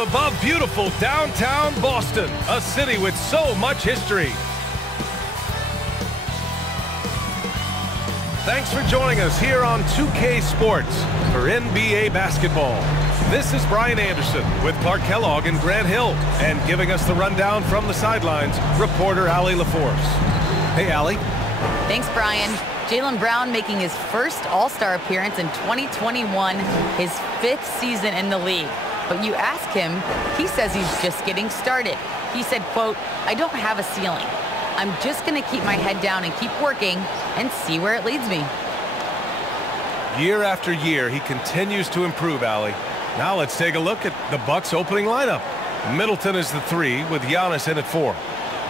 to above beautiful downtown Boston, a city with so much history. Thanks for joining us here on 2K Sports for NBA basketball. This is Brian Anderson with Clark Kellogg and Grant Hill, and giving us the rundown from the sidelines, reporter Allie LaForce. Hey, Allie. Thanks, Brian. Jaylen Brown making his first All-Star appearance in 2021, his 5th season in the league. But you ask him, he says he's just getting started. He said, quote, "I don't have a ceiling. I'm just going to keep my head down and keep working and see where it leads me." Year after year, he continues to improve, Allie. Now let's take a look at the Bucks' opening lineup. Middleton is the 3 with Giannis in at 4.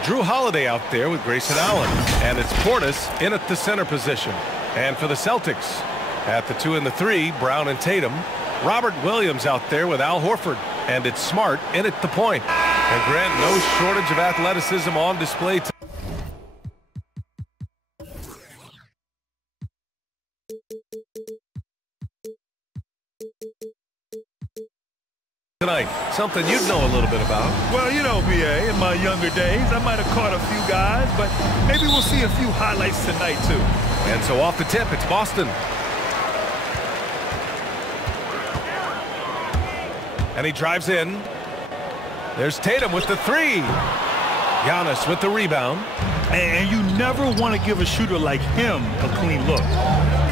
Drew Holiday out there with Grayson Allen. And it's Portis in at the center position. And for the Celtics, at the 2 and the 3, Brown and Tatum. Robert Williams out there with Al Horford. And it's Smart in at the point. And Grant, no shortage of athleticism on display tonight. Something you'd know a little bit about. Well, you know, BA, in my younger days, I might have caught a few guys, but maybe we'll see a few highlights tonight, too. And so off the tip, it's Boston. And he drives in. There's Tatum with the 3. Giannis with the rebound. And you never want to give a shooter like him a clean look.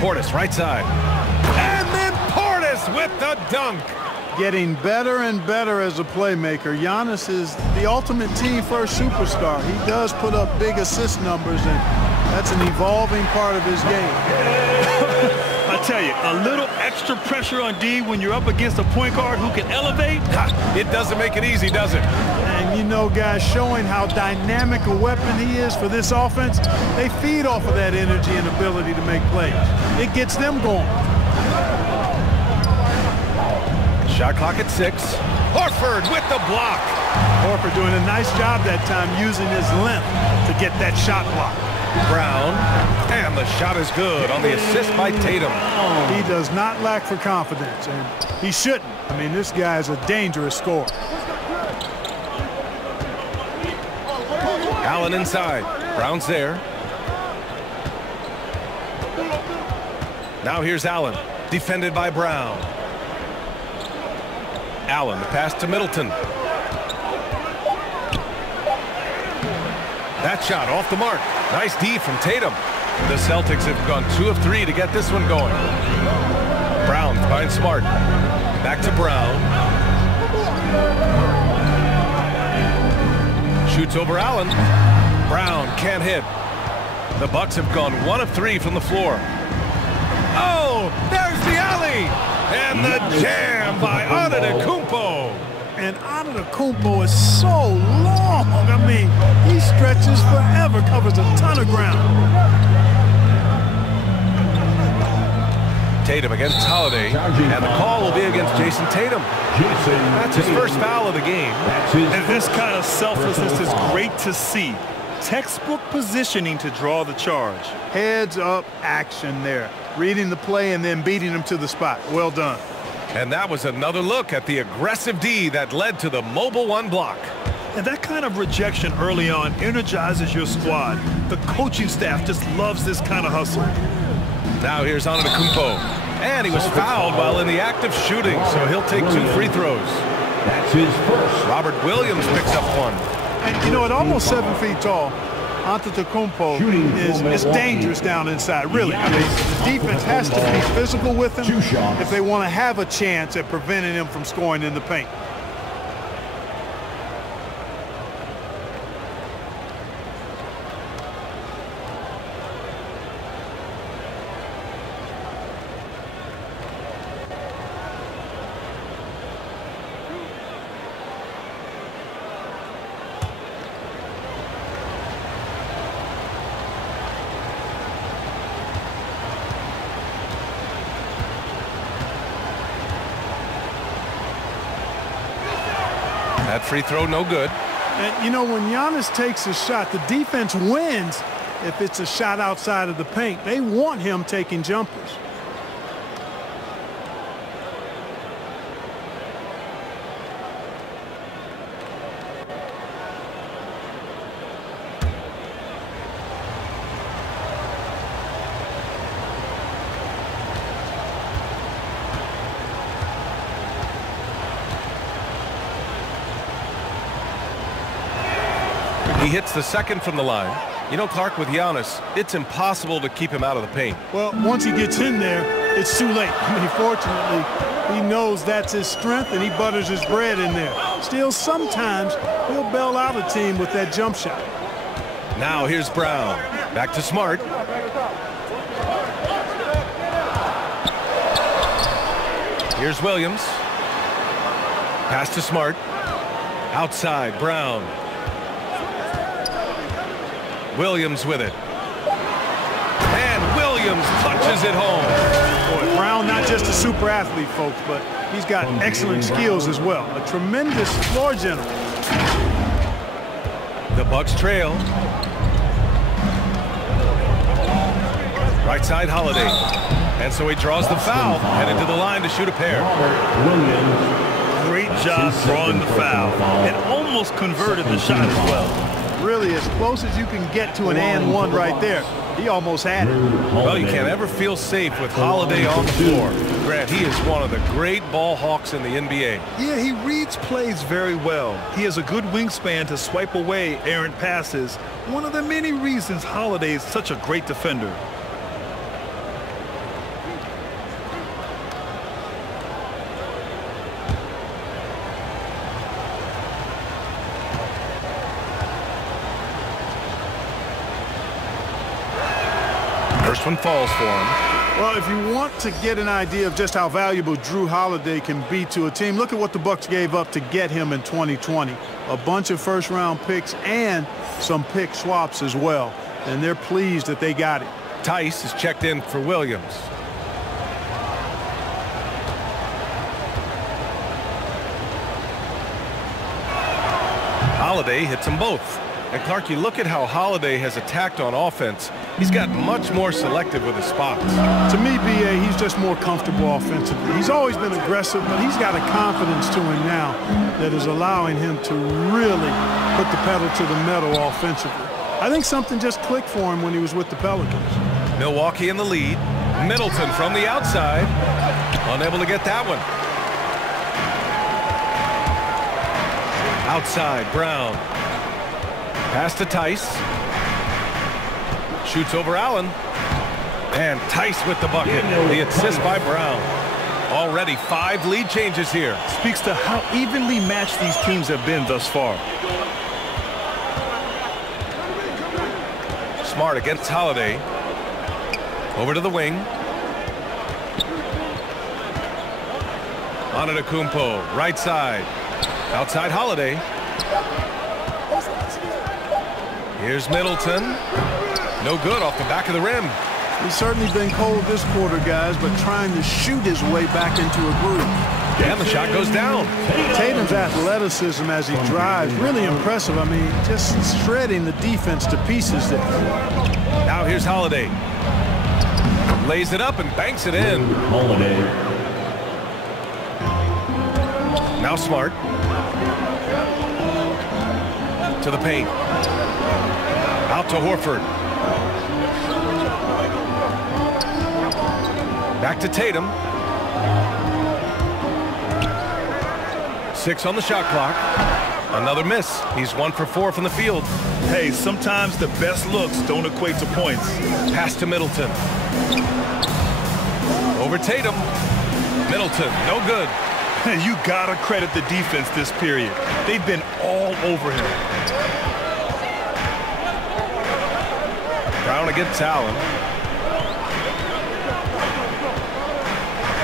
Portis right side. And then Portis with the dunk. Getting better and better as a playmaker. Giannis is the ultimate team-first superstar. He does put up big assist numbers, and that's an evolving part of his game. I tell you, a little extra pressure on D when you're up against a point guard who can elevate. It doesn't make it easy, does it? And you know, guys, showing how dynamic a weapon he is for this offense, they feed off of that energy and ability to make plays. It gets them going. Shot clock at 6. Horford with the block. Horford doing a nice job that time using his length to get that shot block. Brown, and the shot is good on the assist by Tatum. He does not lack for confidence, and he shouldn't. I mean, this guy is a dangerous scorer. Allen inside. Brown's there. Now here's Allen, defended by Brown. Allen, the pass to Middleton. That shot off the mark. Nice D from Tatum. The Celtics have gone 2 of 3 to get this one going. Brown finds Smart. Back to Brown. Shoots over Allen. Brown can't hit. The Bucks have gone 1 of 3 from the floor. Oh, there's the alley! And the jam by Antetokounmpo. And Antetokounmpo is so long. I mean, he stretches forever, covers a ton of ground. Tatum against Holiday, and the call will be against Jason Tatum. That's his first foul of the game. And this kind of selflessness is great to see. Textbook positioning to draw the charge. Heads up action there. Reading the play and then beating him to the spot. Well done. And that was another look at the aggressive D that led to the mobile 1 block. And that kind of rejection early on energizes your squad. The coaching staff just loves this kind of hustle. Now here's Antetokounmpo. And he was fouled while in the act of shooting, so he'll take 2 free throws. That's his first. Robert Williams picks up 1. And, you know, at almost 7 feet tall, Antetokounmpo is dangerous down inside, really. I mean, the defense has to be physical with him if they want to have a chance at preventing him from scoring in the paint. That free throw no good. And, you know, when Giannis takes a shot, the defense wins if it's a shot outside of the paint. They want him taking jumpers. He hits the second from the line. You know, Clark, with Giannis, it's impossible to keep him out of the paint. Well, once he gets in there, it's too late. I mean, fortunately, he knows that's his strength, and he butters his bread in there. Still, sometimes he'll bail out a team with that jump shot. Now here's Brown. Back to Smart. Here's Williams. Pass to Smart. Outside, Brown. Williams with it. And Williams touches it home. Boy, Brown not just a super athlete, folks, but he's got excellent skills as well. A tremendous floor general. The Bucks trail. Right side, Holiday. And so he draws the foul, headed to the line to shoot a pair. Great job drawing the foul, and almost converted the shot as well. Really as close as you can get to an and one right there. He almost had it. Well, you can't ever feel safe with Holiday on the floor. Grant, he is one of the great ball hawks in the NBA. Yeah, he reads plays very well. He has a good wingspan to swipe away errant passes. One of the many reasons Holiday is such a great defender. First one falls for him. Well, if you want to get an idea of just how valuable Drew Holiday can be to a team, look at what the Bucks gave up to get him in 2020. A bunch of first-round picks and some pick swaps as well. And they're pleased that they got it. Tice is checked in for Williams. Holiday hits them both. And Clark, you look at how Holiday has attacked on offense. He's got much more selective with his spots. To me, B.A., he's just more comfortable offensively. He's always been aggressive, but he's got a confidence to him now that is allowing him to really put the pedal to the metal offensively. I think something just clicked for him when he was with the Pelicans. Milwaukee in the lead. Middleton from the outside. Unable to get that one. Outside, Brown. Pass to Tice. Shoots over Allen. And Tice with the bucket. The assist by Brown. Already 5 lead changes here. Speaks to how evenly matched these teams have been thus far. Smart against Holiday. Over to the wing. Antetokounmpo, right side. Outside Holiday. Here's Middleton. No good off the back of the rim. He's certainly been cold this quarter, guys, but trying to shoot his way back into a groove. And the shot goes down. Tatum's athleticism as he drives, really impressive. I mean, just shredding the defense to pieces there. Now here's Holiday. Lays it up and banks it in. Holiday. Now Smart. To the paint. Out to Horford. Back to Tatum. 6 on the shot clock. Another miss. He's 1 for 4 from the field. Hey, sometimes the best looks don't equate to points. Pass to Middleton. Over Tatum. Middleton, no good. You gotta credit the defense this period. They've been all over him. Brown against Allen.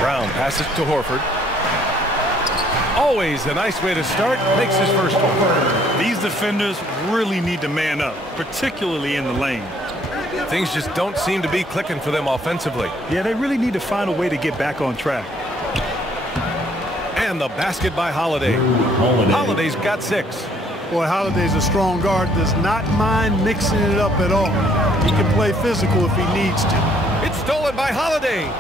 Brown passes to Horford. Always a nice way to start. Makes his first one. These defenders really need to man up, particularly in the lane. Things just don't seem to be clicking for them offensively. Yeah, they really need to find a way to get back on track. And the basket by Holiday. Holiday's got 6. Boy, Holiday's a strong guard, does not mind mixing it up at all. He can play physical if he needs to. It's stolen by Holiday.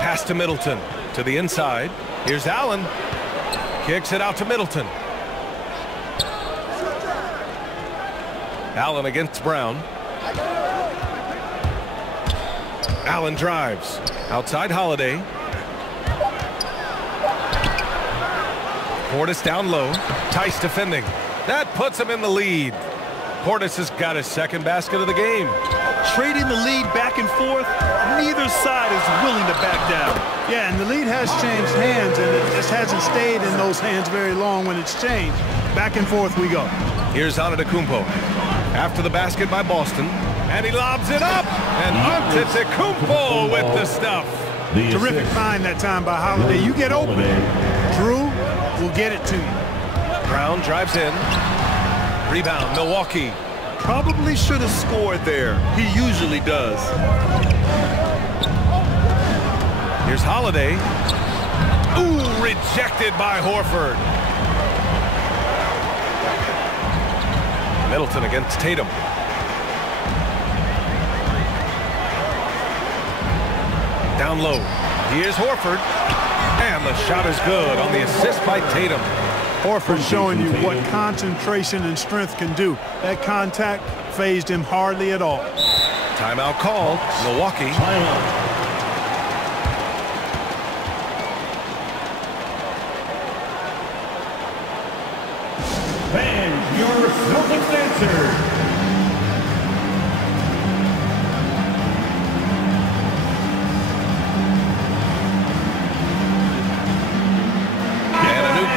Pass to Middleton. To the inside. Here's Allen. Kicks it out to Middleton. Allen against Brown. Allen drives. Outside Holiday. Portis down low. Tice defending. That puts him in the lead. Portis has got his second basket of the game. Trading the lead back and forth, neither side is willing to back down. Yeah, and the lead has changed hands, and it just hasn't stayed in those hands very long when it's changed. Back and forth we go. Here's Antetokounmpo. After the basket by Boston, and he lobs it up, and Antetokounmpo with the stuff. Terrific find that time by Holiday. You get open, Drew will get it to you. Brown drives in. Rebound, Milwaukee. Probably should have scored there. He usually does. Here's Holiday. Ooh, rejected by Horford. Middleton against Tatum. Down low. Here's Horford. And the shot is good on the assist by Tatum. Horford showing you what concentration and strength can do. That contact phased him hardly at all. Timeout called. Milwaukee. Fans, your Celtics answer.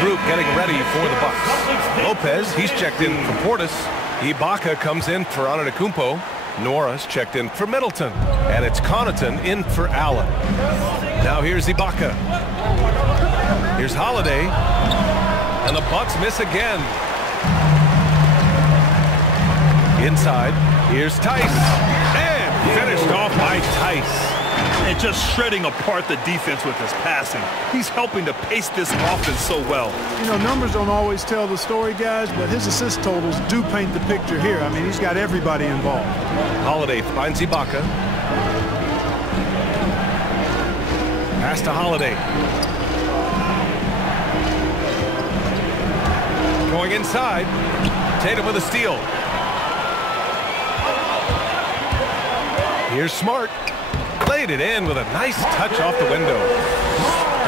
Group getting ready for the Bucks. Lopez, he's checked in for Portis. Ibaka comes in for Antetokounmpo. Nora's checked in for Middleton. And it's Connaughton in for Allen. Now here's Ibaka. Here's Holiday. And the Bucks miss again. Inside, here's Tice. And finished off by Tice. And just shredding apart the defense with his passing. He's helping to pace this offense so well. You know, numbers don't always tell the story, guys, but his assist totals do paint the picture here. I mean, he's got everybody involved. Holiday finds Ibaka. Pass to Holiday. Going inside. Tatum with a steal. Here's Smart. Played it in with a nice touch off the window.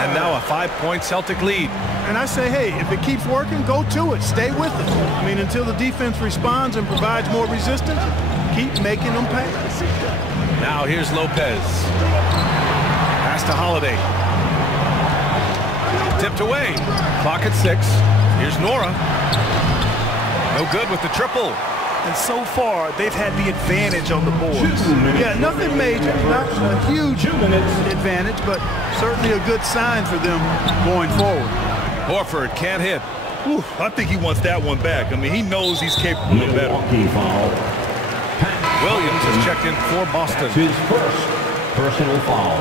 And now a 5-point Celtic lead. And I say, hey, if it keeps working, go to it. Stay with it. I mean, until the defense responds and provides more resistance, keep making them pay. Now here's Lopez. Pass to Holiday. Tipped away. Clock at 6. Here's Nora. No good with the triple. And so far, they've had the advantage on the boards. Yeah, nothing major, not a huge advantage, but certainly a good sign for them going forward. Horford can't hit. Ooh, I think he wants that one back. I mean, he knows he's capable of better. Williams has checked in for Boston. That's his first personal foul.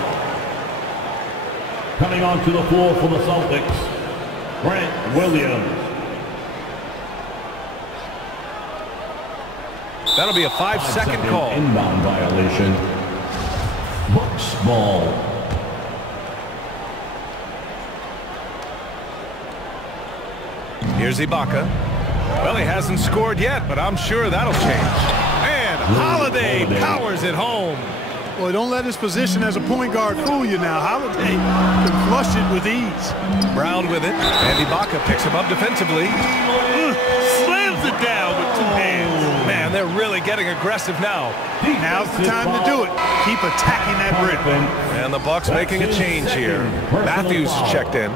Coming onto the floor for the Celtics, Grant Williams. That'll be a 5-second call. Inbound violation. Bucks ball. Here's Ibaka. Well, he hasn't scored yet, but I'm sure that'll change. And Holiday powers it home. Well, don't let his position as a point guard fool you now. Holiday can flush it with ease. Brown with it, and Ibaka picks him up defensively. Slams it down with 2 hands. Man, they're really getting aggressive now. Now's the time to do it. Keep attacking that rim. And the Bucks making a change here. Matthews checked in.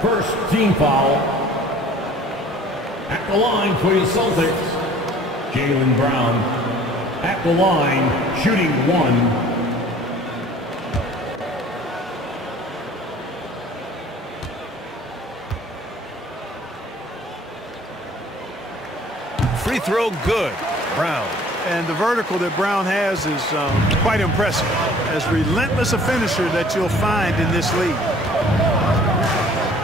First team foul. At the line for your Celtics, Jaylen Brown. At the line, shooting 1. Free throw good. Brown. And the vertical that Brown has is quite impressive. As relentless a finisher that you'll find in this league.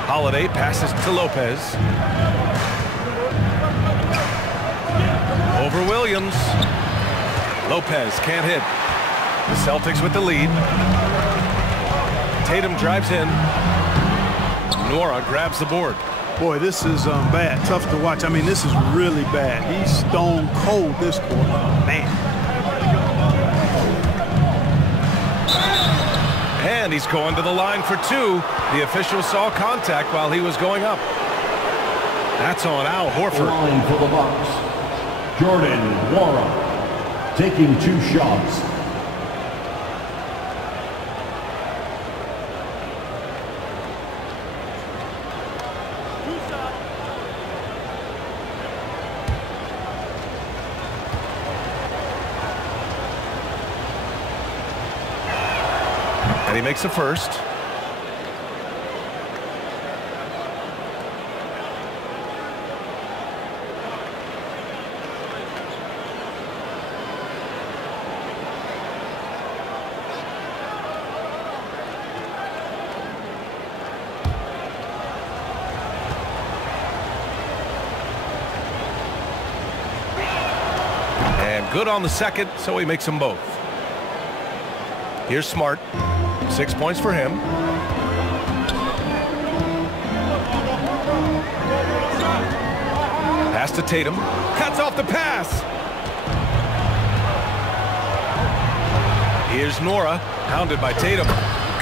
Holiday passes to Lopez. Over Williams. Lopez can't hit. The Celtics with the lead. Tatum drives in. Nora grabs the board. Boy, this is bad. Tough to watch. I mean, this is really bad. He's stone cold this quarter. Man. And he's going to the line for 2. The official saw contact while he was going up. That's on Al Horford. Line for the Bucks, Jordan Nwora, taking 2 shots. And he makes the first. And good on the second, so he makes them both. Here's Smart. 6 points for him. Pass to Tatum. Cuts off the pass. Here's Nwora. Pounded by Tatum.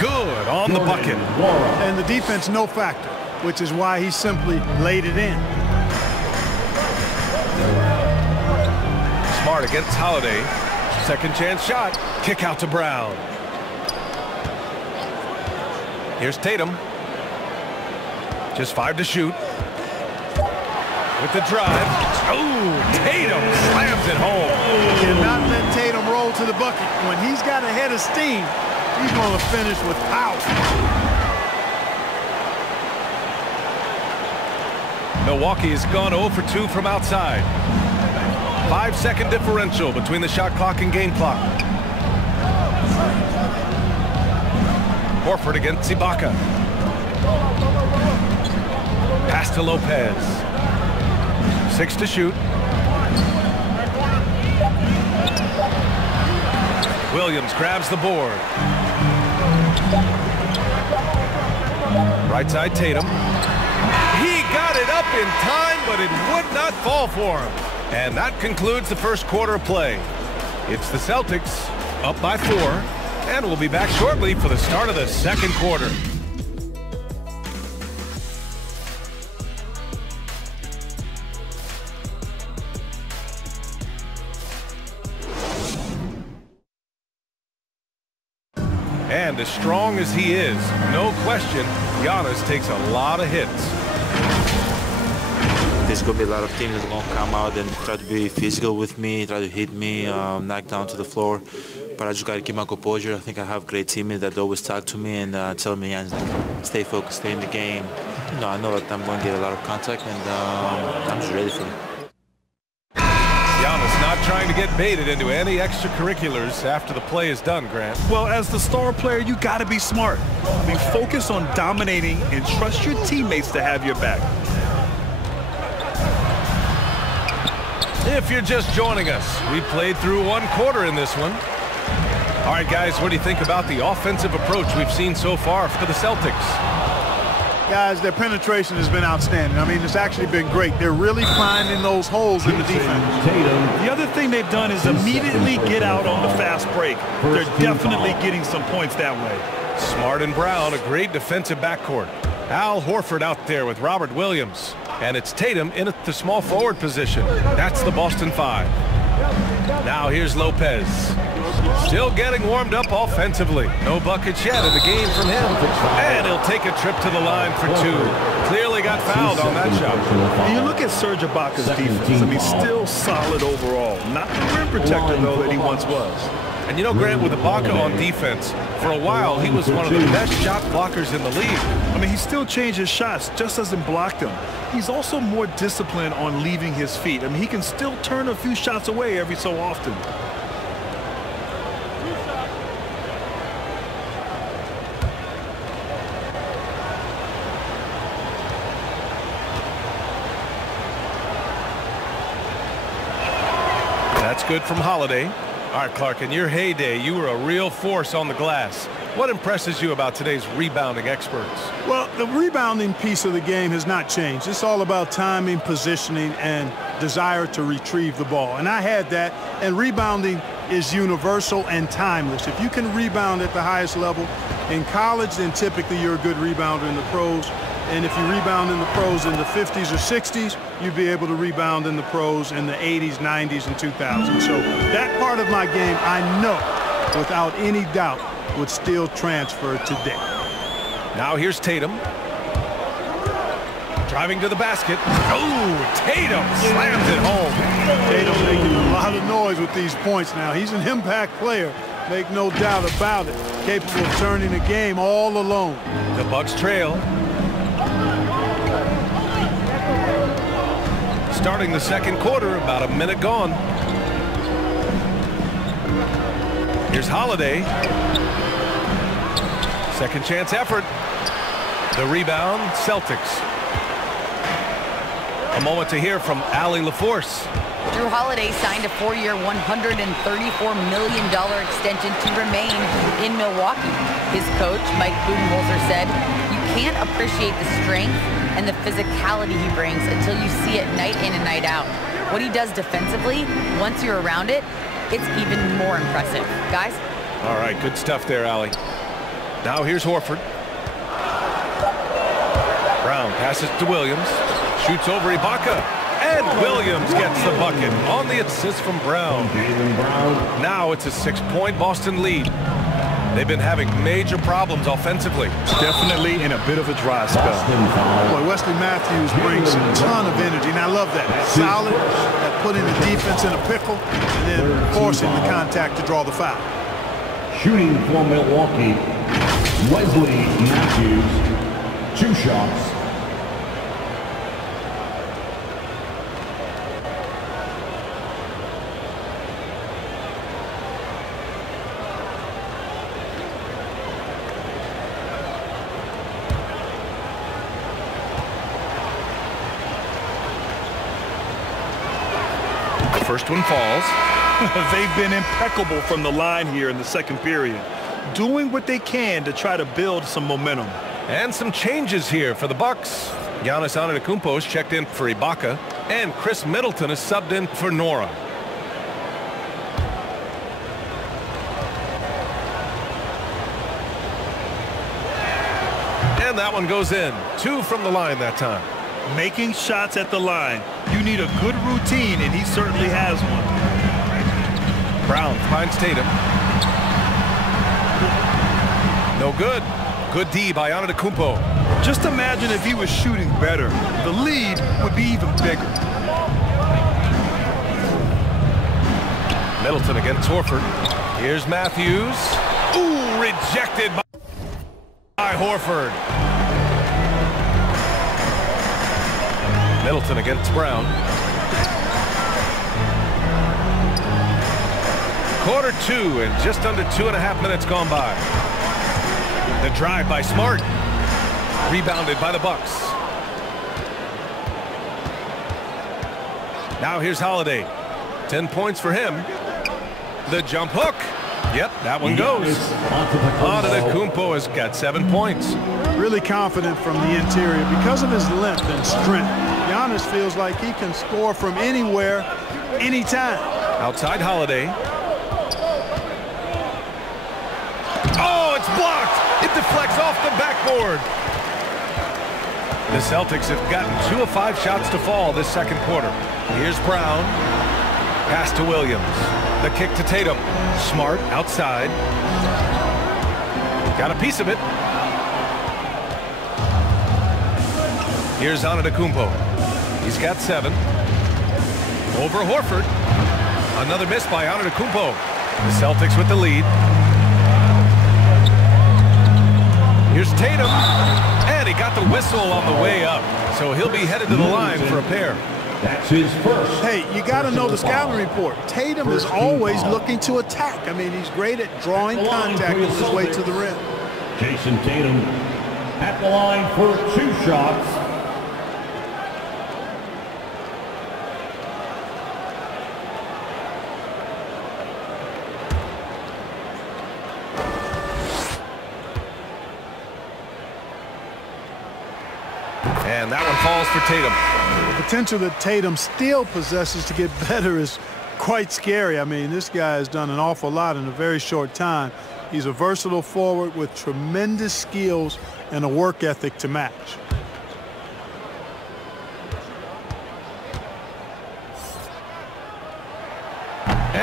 Good on the bucket. And the defense no factor, which is why he simply laid it in. Smart against Holiday. Second chance shot. Kick out to Brown. Here's Tatum. Just 5 to shoot. With the drive. Oh, Tatum slams it home. Cannot let Tatum roll to the bucket. When he's got a head of steam, he's going to finish with power. Milwaukee has gone 0 for 2 from outside. 5-second differential between the shot clock and game clock. Horford against Ibaka. Pass to Lopez. 6 to shoot. Williams grabs the board. Right side Tatum. He got it up in time, but it would not fall for him. And that concludes the first quarter of play. It's the Celtics up by 4. And we'll be back shortly for the start of the second quarter. And as strong as he is, no question, Giannis takes a lot of hits. There's going to be a lot of teams that are going to come out and try to be physical with me, try to hit me, knock down to the floor. But I just got to keep my composure. I think I have great teammates that always talk to me and tell me, stay focused, stay in the game. You know, I know that I'm going to get a lot of contact, and I'm just ready for it. Giannis not trying to get baited into any extracurriculars after the play is done, Grant. Well, as the star player, you got to be smart. I mean, focus on dominating and trust your teammates to have your back. If you're just joining us, we played through 1 quarter in this one. All right, guys, what do you think about the offensive approach we've seen so far for the Celtics? Guys, their penetration has been outstanding. I mean, it's actually been great. They're really finding those holes in the defense. The other thing they've done is immediately get out on the fast break. They're definitely getting some points that way. Smart and Brown, a great defensive backcourt. Al Horford out there with Robert Williams. And it's Tatum in at the small forward position. That's the Boston 5. Now here's Lopez. Still getting warmed up offensively. No buckets yet in the game from him. And he'll take a trip to the line for 2. Clearly got fouled on that shot. And you look at Serge Ibaka's defense. I mean, still solid overall. Not the rim protector, though, that he once was. And you know, Grant, with Ibaka on defense, for a while he was one of the best shot blockers in the league. I mean, he still changes shots, just doesn't block them. He's also more disciplined on leaving his feet. I mean, he can still turn a few shots away every so often. That's good from Holiday. All right, Clark, in your heyday, you were a real force on the glass. What impresses you about today's rebounding experts? Well, the rebounding piece of the game has not changed. It's all about timing, positioning, and desire to retrieve the ball. And I had that, and rebounding is universal and timeless. If you can rebound at the highest level in college, then typically you're a good rebounder in the pros. And if you rebound in the pros in the 50s or 60s, you'd be able to rebound in the pros in the 80s, 90s, and 2000s. So that part of my game, I know, without any doubt, would still transfer today. Now here's Tatum. Driving to the basket. Oh, Tatum slams it home. Tatum making a lot of noise with these points now. He's an impact player. Make no doubt about it. Capable of turning the game all alone. The Bucks trail. Starting the second quarter, about a minute gone. Here's Holiday. Second chance effort. The rebound, Celtics. A moment to hear from Allie LaForce. Drew Holiday signed a 4-year, $134 million extension to remain in Milwaukee. His coach, Mike Budenholzer, said, "You can't appreciate the strength and the physicality he brings until you see it night in and night out. What he does defensively, once you're around it, it's even more impressive." Guys? All right, good stuff there, Allie. Now here's Horford. Brown passes to Williams. Shoots over Ibaka. And Williams gets the bucket on the assist from Brown. Now it's a 6-point Boston lead. They've been having major problems offensively. Definitely in a bit of a dry spell. Boy, Wesley Matthews brings a ton of energy, and I love that. Solid at putting the defense in a pickle and then forcing the contact to draw the foul. Shooting for Milwaukee, Wesley Matthews, 2 shots. First one falls. They've been impeccable from the line here in the second period, doing what they can to try to build some momentum. And some changes here for the Bucks. Giannis Antetokounmpo is checked in for Ibaka, and Chris Middleton is subbed in for Nora. And that one goes in. 2 from the line that time. Making shots at the line. You need a good routine, and he certainly has one. Brown finds Tatum. No good. Good D by Antetokounmpo. Just imagine if he was shooting better. The lead would be even bigger. Middleton against Horford. Here's Matthews. Ooh, rejected by Horford. Middleton against Brown. Quarter 2 and just under 2.5 minutes gone by. The drive by Smart. Rebounded by the Bucks. Now here's Holiday. 10 points for him. The jump hook. Yep, that one goes. Antetokounmpo has got 7 points. Really confident from the interior because of his length and strength. Giannis feels like he can score from anywhere, anytime. Outside Holiday. Oh, it's blocked. It deflects off the backboard. The Celtics have gotten 2 of 5 shots to fall this second quarter. Here's Brown. Pass to Williams. The kick to Tatum. Smart outside. Got a piece of it. Here's Antetokounmpo. He's got 7. Over Horford. Another miss by Antetokounmpo. The Celtics with the lead. Here's Tatum. And he got the whistle on the way up. So he'll be headed to the line for a pair. That's his first. Hey, you got to know the scouting report. Tatum is always looking to attack. I mean, he's great at drawing contact on his way to the rim. Jason Tatum at the line for 2 shots. And that one falls for Tatum. The potential that Tatum still possesses to get better is quite scary. I mean, this guy has done an awful lot in a very short time. He's a versatile forward with tremendous skills and a work ethic to match.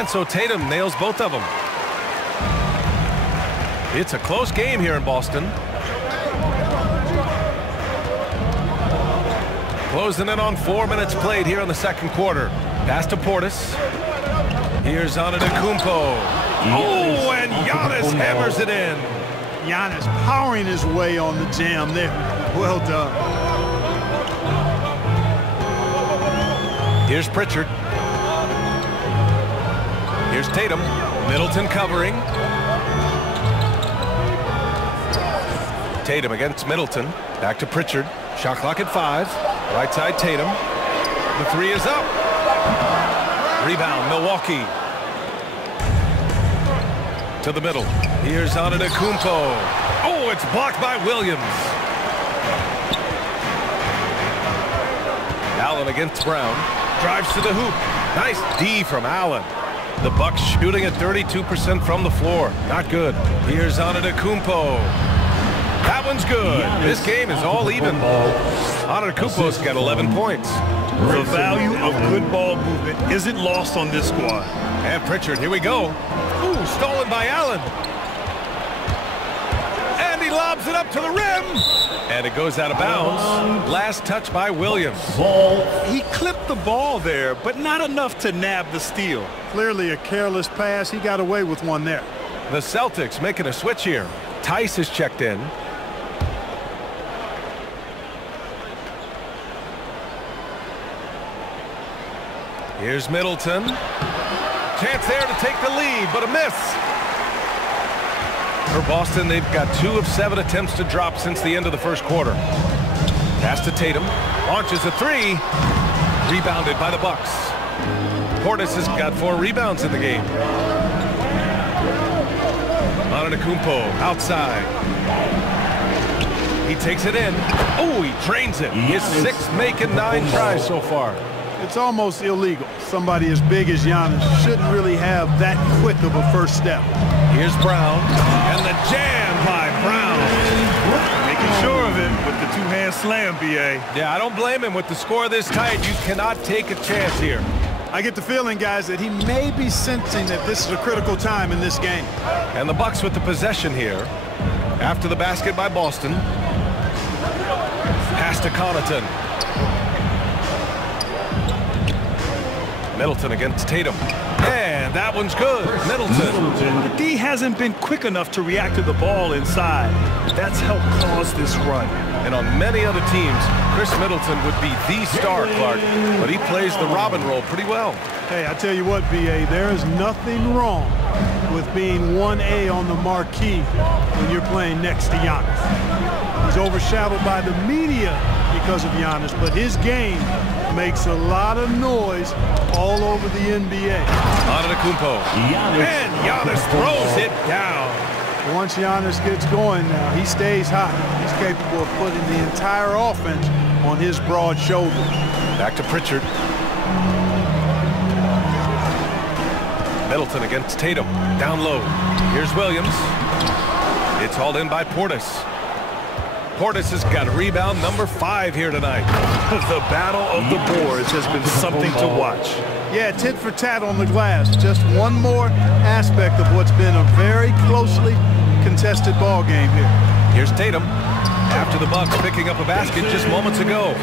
And so Tatum nails both of them. It's a close game here in Boston. Closing in on 4 minutes played here in the second quarter. Pass to Portis. Here's Antetokounmpo. Oh, and Giannis hammers it in. Giannis powering his way on the jam there. Well done. Here's Pritchard. Here's Tatum. Middleton covering. Tatum against Middleton. Back to Pritchard. Shot clock at 5. Right side Tatum. The three is up. Rebound Milwaukee. To the middle. Here's Antetokounmpo. Oh, it's blocked by Williams. Allen against Brown. Drives to the hoop. Nice D from Allen. The Bucks shooting at 32% from the floor. Not good. Here's Antetokounmpo. That one's good. This game is all even. Antetokounmpo's got 11 points. The value of good ball movement isn't lost on this squad. And Pritchard, here we go. Ooh, stolen by Allen. And he lobs it up to the rim. And it goes out of bounds. Last touch by Williams. He clipped the ball there, but not enough to nab the steal. Clearly a careless pass. He got away with one there. The Celtics making a switch here. Tice is checked in. Here's Middleton. Chance there to take the lead, but a miss. For Boston, they've got 2 of 7 attempts to drop since the end of the first quarter. Pass to Tatum. Launches a 3. Rebounded by the Bucks. Portis has got 4 rebounds in the game. Antetokounmpo outside. He takes it in. Oh, he drains it. His 6th make and 9 tries so far. It's almost illegal. Somebody as big as Giannis shouldn't really have that quick of a first step. Here's Brown. And the jam by Brown. Making sure of it with the two-hand slam, B.A. Yeah, I don't blame him. With the score this tight, you cannot take a chance here. I get the feeling, guys, that he may be sensing that this is a critical time in this game. And the Bucks with the possession here. After the basket by Boston. Pass to Connaughton. Middleton against Tatum. And that one's good. Middleton. The D hasn't been quick enough to react to the ball inside. That's helped cause this run. And on many other teams, Chris Middleton would be the star, Clark, but he plays the Robin role pretty well. Hey, I tell you what, B.A., there is nothing wrong with being 1A on the marquee when you're playing next to Giannis. He's overshadowed by the media because of Giannis, but his game makes a lot of noise all over the NBA. Antetokounmpo. And Giannis throws it down. Once Giannis gets going now, he stays hot. He's capable of putting the entire offense on his broad shoulders. Back to Pritchard. Middleton against Tatum. Down low. Here's Williams. It's hauled in by Portis. Portis has got rebound number 5 here tonight. The battle of the boards has been something to watch. Yeah, tit for tat on the glass. Just one more aspect of what's been a very closely contested ball game here. Here's Tatum. After the Bucks picking up a basket just moments ago.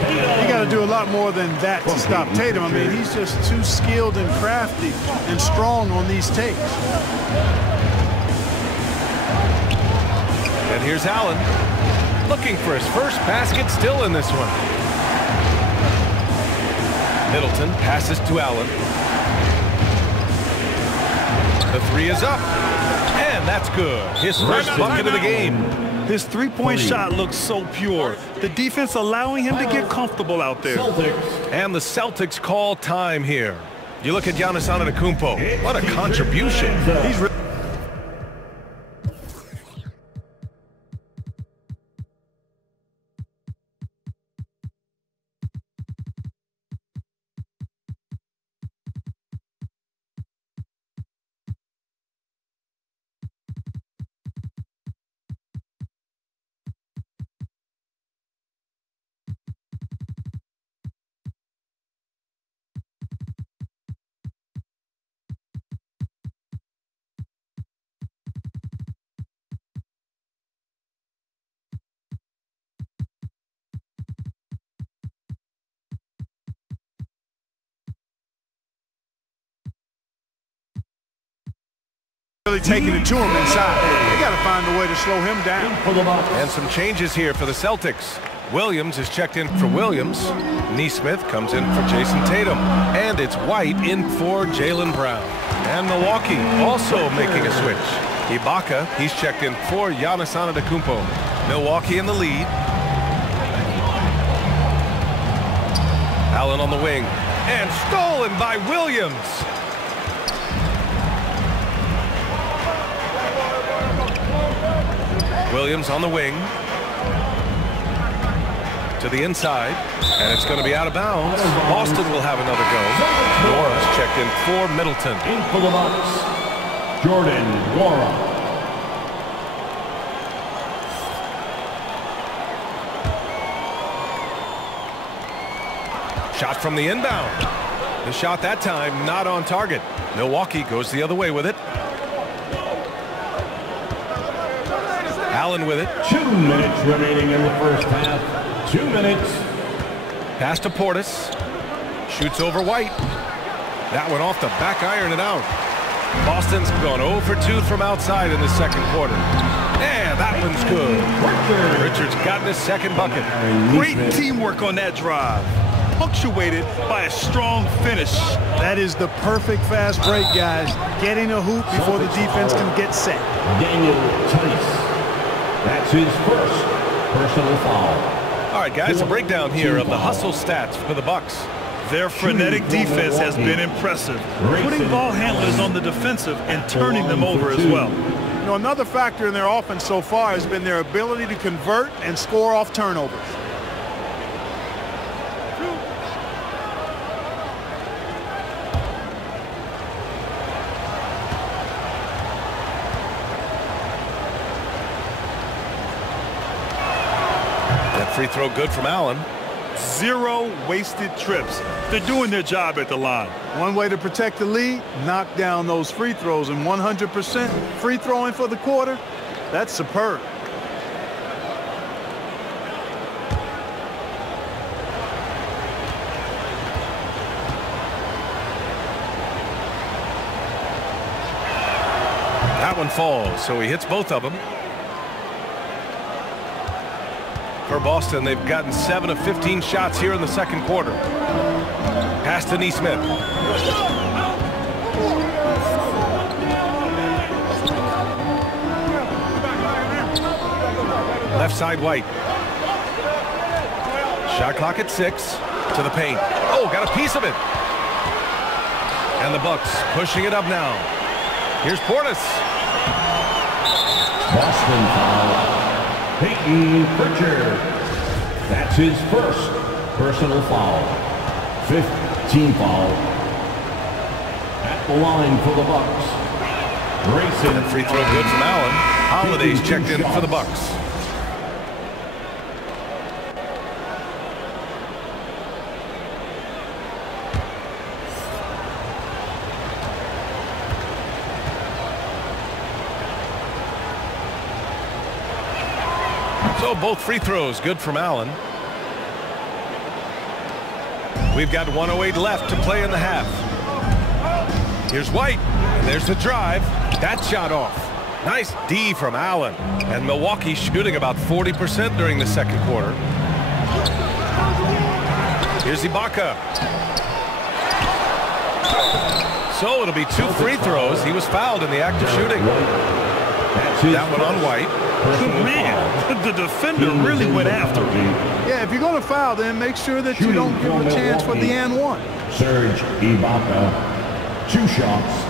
You got to do a lot more than that to stop Tatum. I mean, he's just too skilled and crafty and strong on these takes. And here's Allen. Looking for his first basket, still in this one. Middleton passes to Allen. The 3 is up. And that's good. His first bucket of the game. His three-point shot looks so pure. The defense allowing him to get comfortable out there. And the Celtics call time here. You look at Giannis Antetokounmpo. What a contribution. He's Really taking it to him inside. They got to find a way to slow him down. And some changes here for the Celtics. Williams is checked in for Williams. Nesmith comes in for Jason Tatum. And it's White in for Jaylen Brown. And Milwaukee also making a switch. Ibaka, he's checked in for Giannis Antetokounmpo. Milwaukee in the lead. Allen on the wing. And stolen by Williams. Williams on the wing. To the inside. And it's going to be out of bounds. Boston will have another go. Nora's checked in for Middleton. In for the Bucks, Jordan Nwora. Shot from the inbound. The shot that time not on target. Milwaukee goes the other way with it. Allen with it. 2 minutes remaining in the first half. 2 minutes. Pass to Portis. Shoots over White. That one off the back iron and out. Boston's gone 0 for 2 from outside in the second quarter. Yeah, that one's good. Richards gotten his second bucket. Great teamwork on that drive, punctuated by a strong finish. That is the perfect fast break, guys. Getting a hoop before the defense can get set. Daniel Tice. That's his first personal foul. All right, guys, a breakdown here of the hustle stats for the Bucks. Their frenetic defense has been impressive, putting ball handlers on the defensive and turning them over as well. You know, another factor in their offense so far has been their ability to convert and score off turnovers. Free throw good from Allen. 0 wasted trips. They're doing their job at the line. One way to protect the lead, knock down those free throws, and 100% free throwing for the quarter, that's superb. That one falls, so he hits both of them. For Boston, they've gotten 7 of 15 shots here in the second quarter. Pass to Nesmith. Left side White. Shot clock at 6. To the paint. Oh, got a piece of it. And the Bucks pushing it up now. Here's Portis. Boston foul. Peyton Pritchard. That's his first personal foul. 5th team foul. At the line for the Bucks. Grayson. And free throw good from Allen. Holiday's checked in for the Bucks. So both free throws good from Allen. We've got 1:08 left to play in the half. Here's White, and there's the drive. That shot off. Nice D from Allen. And Milwaukee shooting about 40% during the second quarter. Here's Ibaka. So it'll be 2 free throws. He was fouled in the act of shooting. That one on White. Man, the defender really went after him. Yeah, if you're going to foul, then make sure that you don't give him a chance for the and one. Serge Ibaka, 2 shots.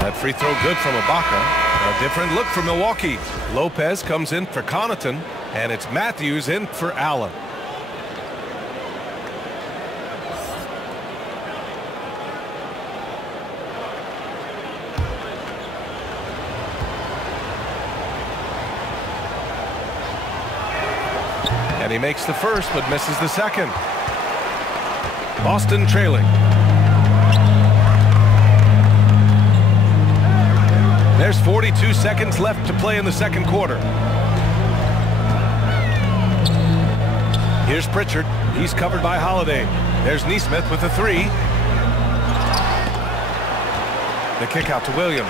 That free throw good from Ibaka. A different look for Milwaukee. Lopez comes in for Connaughton, and it's Matthews in for Allen. And he makes the first, but misses the second. Boston trailing. There's 42 seconds left to play in the second quarter. Here's Pritchard. He's covered by Holiday. There's Neesmith with the three. The kick out to Williams.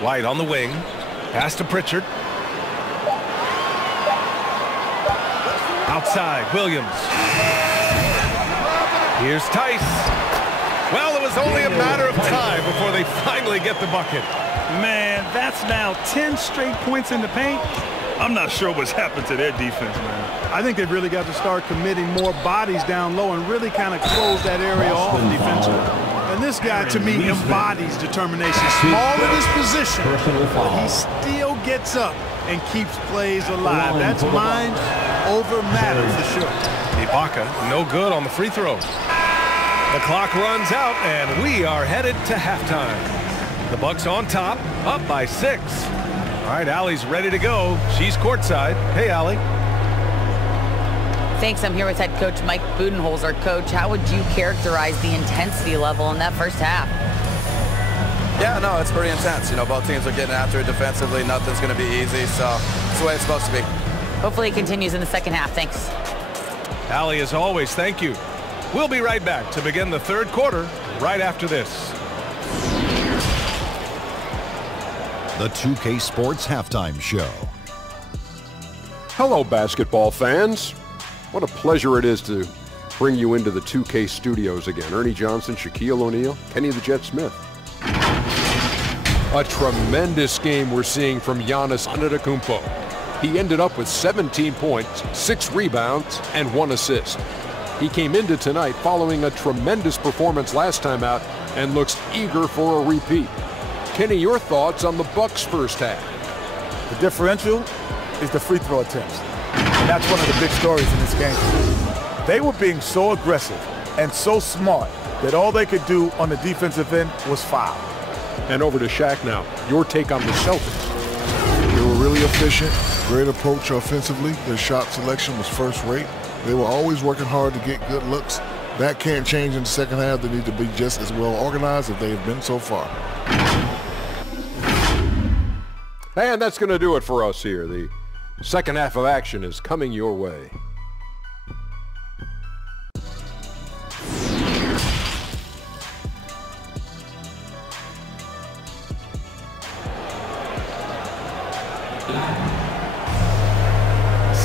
White on the wing. Pass to Pritchard. Outside, Williams. Here's Tice. Well, it was only a matter of time before they finally get the bucket. Man, that's now 10 straight points in the paint. I'm not sure what's happened to their defense, man. I think they've really got to start committing more bodies down low and really kind of close that area off defensively. And this guy, to me, embodies determination. Small in his position, but he still gets up and keeps plays alive. That's mind over matter for sure. Ibaka, no good on the free throw. The clock runs out, and we are headed to halftime. The Bucks on top, up by 6. All right, Allie's ready to go. She's courtside. Hey, Allie. Thanks. I'm here with head coach Mike Budenholzer. Coach, how would you characterize the intensity level in that first half? Yeah, no, it's pretty intense. You know, both teams are getting after it defensively. Nothing's going to be easy, so it's the way it's supposed to be. Hopefully it continues in the second half. Thanks. Allie, as always, thank you. We'll be right back to begin the third quarter right after this. The 2K Sports Halftime Show. Hello, basketball fans. What a pleasure it is to bring you into the 2K studios again. Ernie Johnson, Shaquille O'Neal, Kenny the Jet Smith. A tremendous game we're seeing from Giannis Antetokounmpo. He ended up with 17 points, 6 rebounds, and 1 assist. He came into tonight following a tremendous performance last time out and looks eager for a repeat. Kenny, your thoughts on the Bucks' first half? The differential is the free throw attempts. And that's one of the big stories in this game. They were being so aggressive and so smart that all they could do on the defensive end was foul. And over to Shaq now. Your take on the Celtics. They were really efficient, great approach offensively. Their shot selection was first rate. They were always working hard to get good looks. That can't change in the second half. They need to be just as well organized as they have been so far. And that's going to do it for us here. The second half of action is coming your way.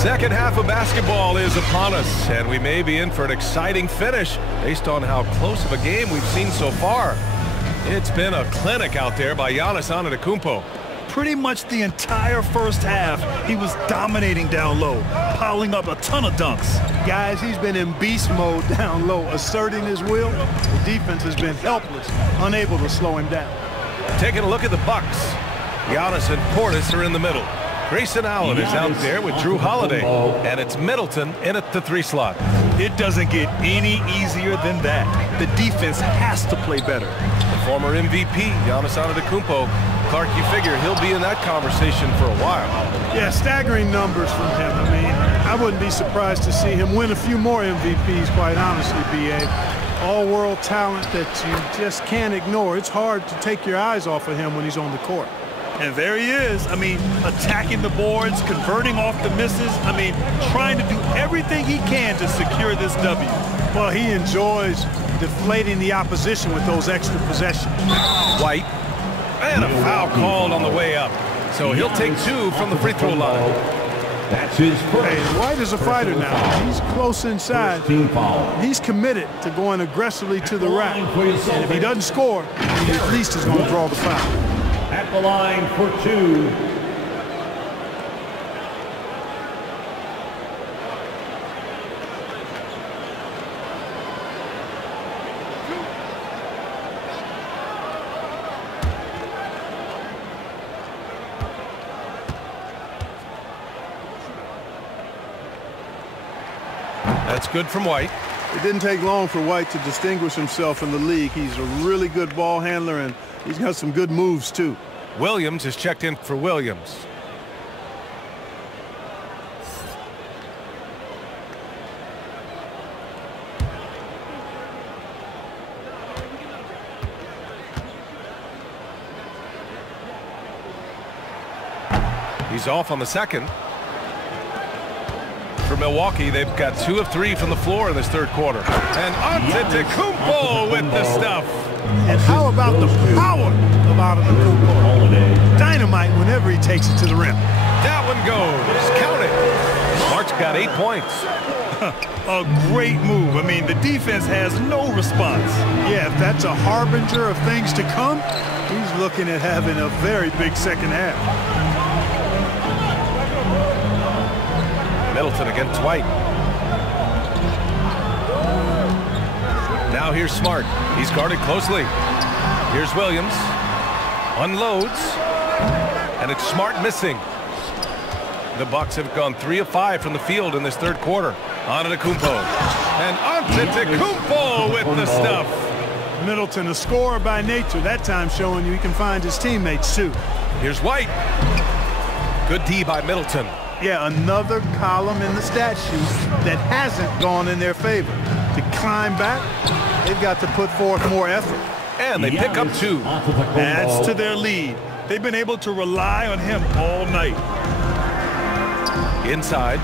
Second half of basketball is upon us, and we may be in for an exciting finish based on how close of a game we've seen so far. It's been a clinic out there by Giannis Antetokounmpo. Pretty much the entire first half, he was dominating down low, piling up a ton of dunks. Guys, he's been in beast mode down low, asserting his will. The defense has been helpless, unable to slow him down. Taking a look at the Bucks. Giannis and Portis are in the middle. Grayson Allen is out there with Drew Holiday, and it's Middleton in at the 3 slot. It doesn't get any easier than that. The defense has to play better. The former MVP, Giannis Antetokounmpo. Clark, you figure he'll be in that conversation for a while. Yeah, staggering numbers from him. I mean, I wouldn't be surprised to see him win a few more MVPs, quite honestly, B.A. All-world talent that you just can't ignore. It's hard to take your eyes off of him when he's on the court. And there he is. I mean, attacking the boards, converting off the misses. I mean, trying to do everything he can to secure this W. Well, he enjoys deflating the opposition with those extra possessions. White. And a foul called on the way up. So he'll take 2 from the free throw line. That's his first. Hey, White is a fighter now. He's close inside. He's committed to going aggressively to the rack. And if he doesn't score, he at least is going to draw the foul. At the line for 2. That's good from White. It didn't take long for White to distinguish himself in the league. He's a really good ball handler, and he's got some good moves, too. Williams is checked in for Williams. He's off on the second. For Milwaukee, they've got 2 of 3 from the floor in this third quarter. And Antetokounmpo with the stuff. And how about the power of Antetokounmpo? Dynamite whenever he takes it to the rim. That one goes. Count it. Smart's got 8 points. A great move. I mean, the defense has no response. Yeah, if that's a harbinger of things to come, he's looking at having a very big second half. Middleton against White. Now here's Smart. He's guarded closely. Here's Williams. Unloads. And it's Smart missing. The Bucks have gone 3 of 5 from the field in this third quarter. Antetokounmpo. And Antetokounmpo with the stuff. Middleton, a scorer by nature, that time showing you he can find his teammates too. Here's White. Good D by Middleton. Yeah, another column in the stat sheet that hasn't gone in their favor. To climb back, they've got to put forth more effort. And they pick up 2. Adds to their lead. They've been able to rely on him all night. Inside.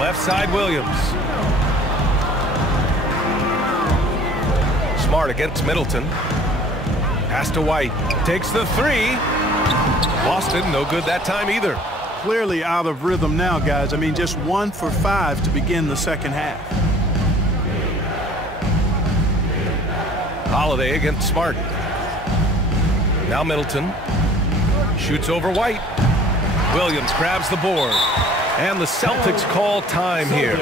Left side, Williams. Smart against Middleton. Pass to White. Takes the 3. Boston, no good that time either. Clearly out of rhythm now, guys. I mean, just 1 for 5 to begin the second half. Holiday against Smart. Now Middleton. Shoots over White. Williams grabs the board. And the Celtics call time here.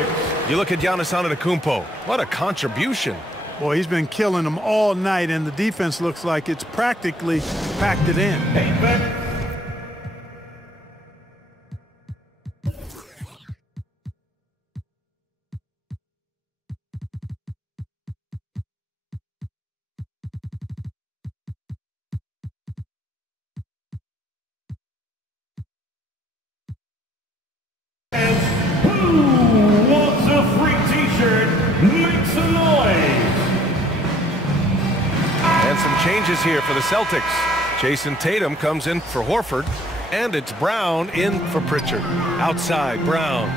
You look at Giannis Antetokounmpo. What a contribution. Boy, he's been killing them all night, and the defense looks like it's practically packed it in. Changes here for the Celtics. Jason Tatum comes in for Horford, and it's Brown in for Pritchard. Outside, Brown.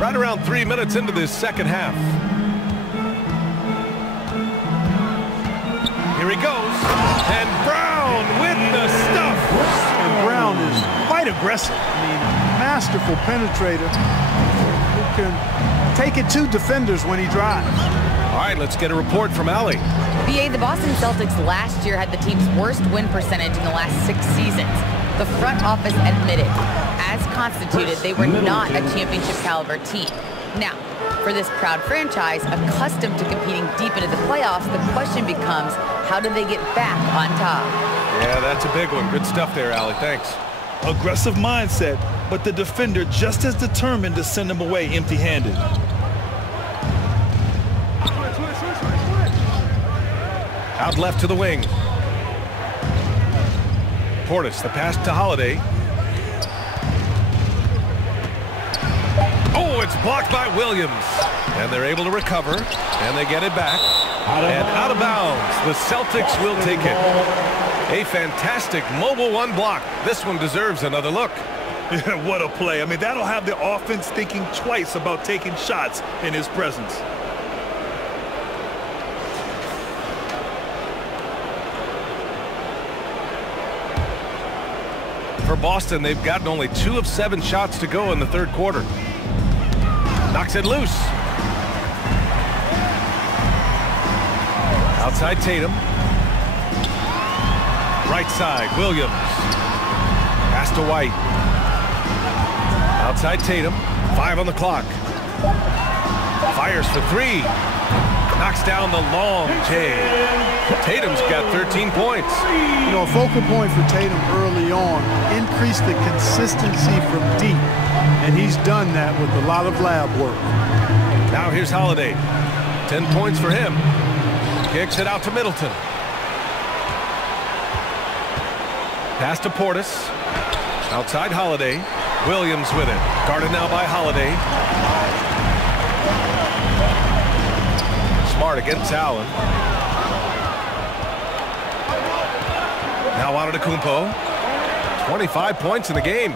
Right around 3 minutes into this second half. Here he goes, and Brown with the stuff. And Brown is quite aggressive. I mean, masterful penetrator. Can take it to defenders when he drives. All right, let's get a report from Allie. BA, the Boston Celtics last year had the team's worst win percentage in the last 6 seasons. The front office admitted, as constituted, they were not a championship caliber team. Now, for this proud franchise, accustomed to competing deep into the playoffs, the question becomes, how do they get back on top? Yeah, that's a big one. Good stuff there, Allie. Thanks. Aggressive mindset, but the defender just as determined to send him away empty-handed. Out left to the wing. Portis, the pass to Holiday. Oh, it's blocked by Williams. And they're able to recover, and they get it back. And out of bounds, the Celtics will take it. A fantastic mobile 1 block. This one deserves another look. What a play. I mean, that'll have the offense thinking twice about taking shots in his presence. For Boston, they've gotten only 2 of 7 shots to go in the third quarter. Knocks it loose. Outside Tatum. Right side, Williams. Pass to White. Outside Tatum. 5 on the clock. Fires for 3. Knocks down the long J. Tatum's got 13 points. You know, a focal point for Tatum early on, increase the consistency from deep. And he's done that with a lot of lab work. Now here's Holiday. 10 points for him. Kicks it out to Middleton. Pass to Portis. Outside Holiday. Williams with it. Guarded now by Holiday. Smart guard against Allen. Now Antetokounmpo. 25 points in the game.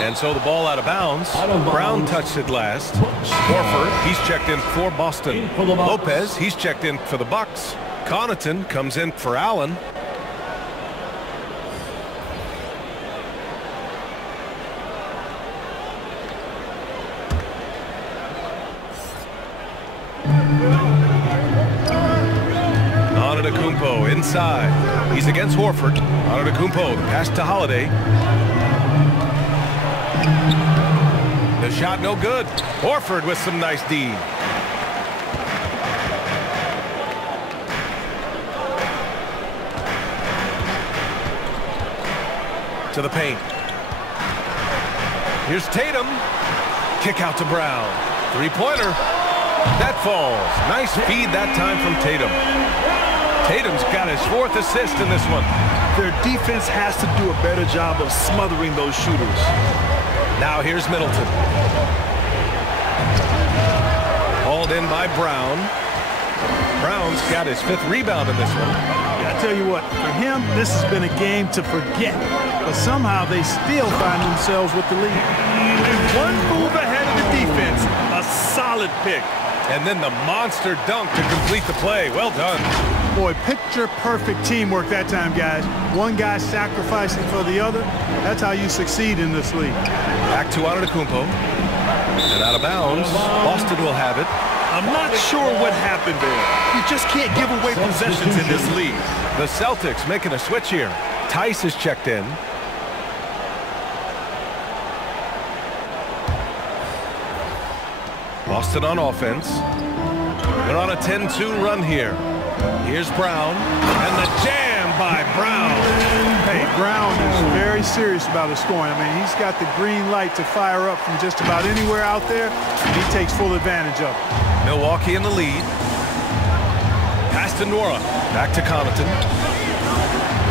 And so the ball out of bounds. Brown touched it last. Horford, he's checked in for Boston. Lopez, he's checked in for the Bucks. Connaughton comes in for Allen. Antetokounmpo inside. He's against Horford. Antetokounmpo, the pass to Holiday. The shot no good. Horford with some nice D. To the paint. Here's Tatum. Kick out to Brown. Three-pointer. That falls. Nice feed that time from Tatum. Tatum's got his 4th assist in this one. Their defense has to do a better job of smothering those shooters. Now here's Middleton. Hauled in by Brown. Brown's got his 5th rebound in this one. Yeah, I tell you what, for him, this has been a game to forget. But somehow they still find themselves with the lead. One move ahead of the defense. A solid pick. And then the monster dunk to complete the play. Well done. Boy, picture-perfect teamwork that time, guys. One guy sacrificing for the other. That's how you succeed in this league. Back to Antetokounmpo. And out of bounds. Boston will have it. I'm not sure what happened there. You just can't give away possessions in this league. The Celtics making a switch here. Tice is checked in. Boston on offense. They're on a 10-2 run here. Here's Brown. And the jam by Brown. Hey, Brown is very serious about his scoring. I mean, he's got the green light to fire up from just about anywhere out there, and he takes full advantage of it. Milwaukee in the lead. Pass to Nora. Back to Connaughton.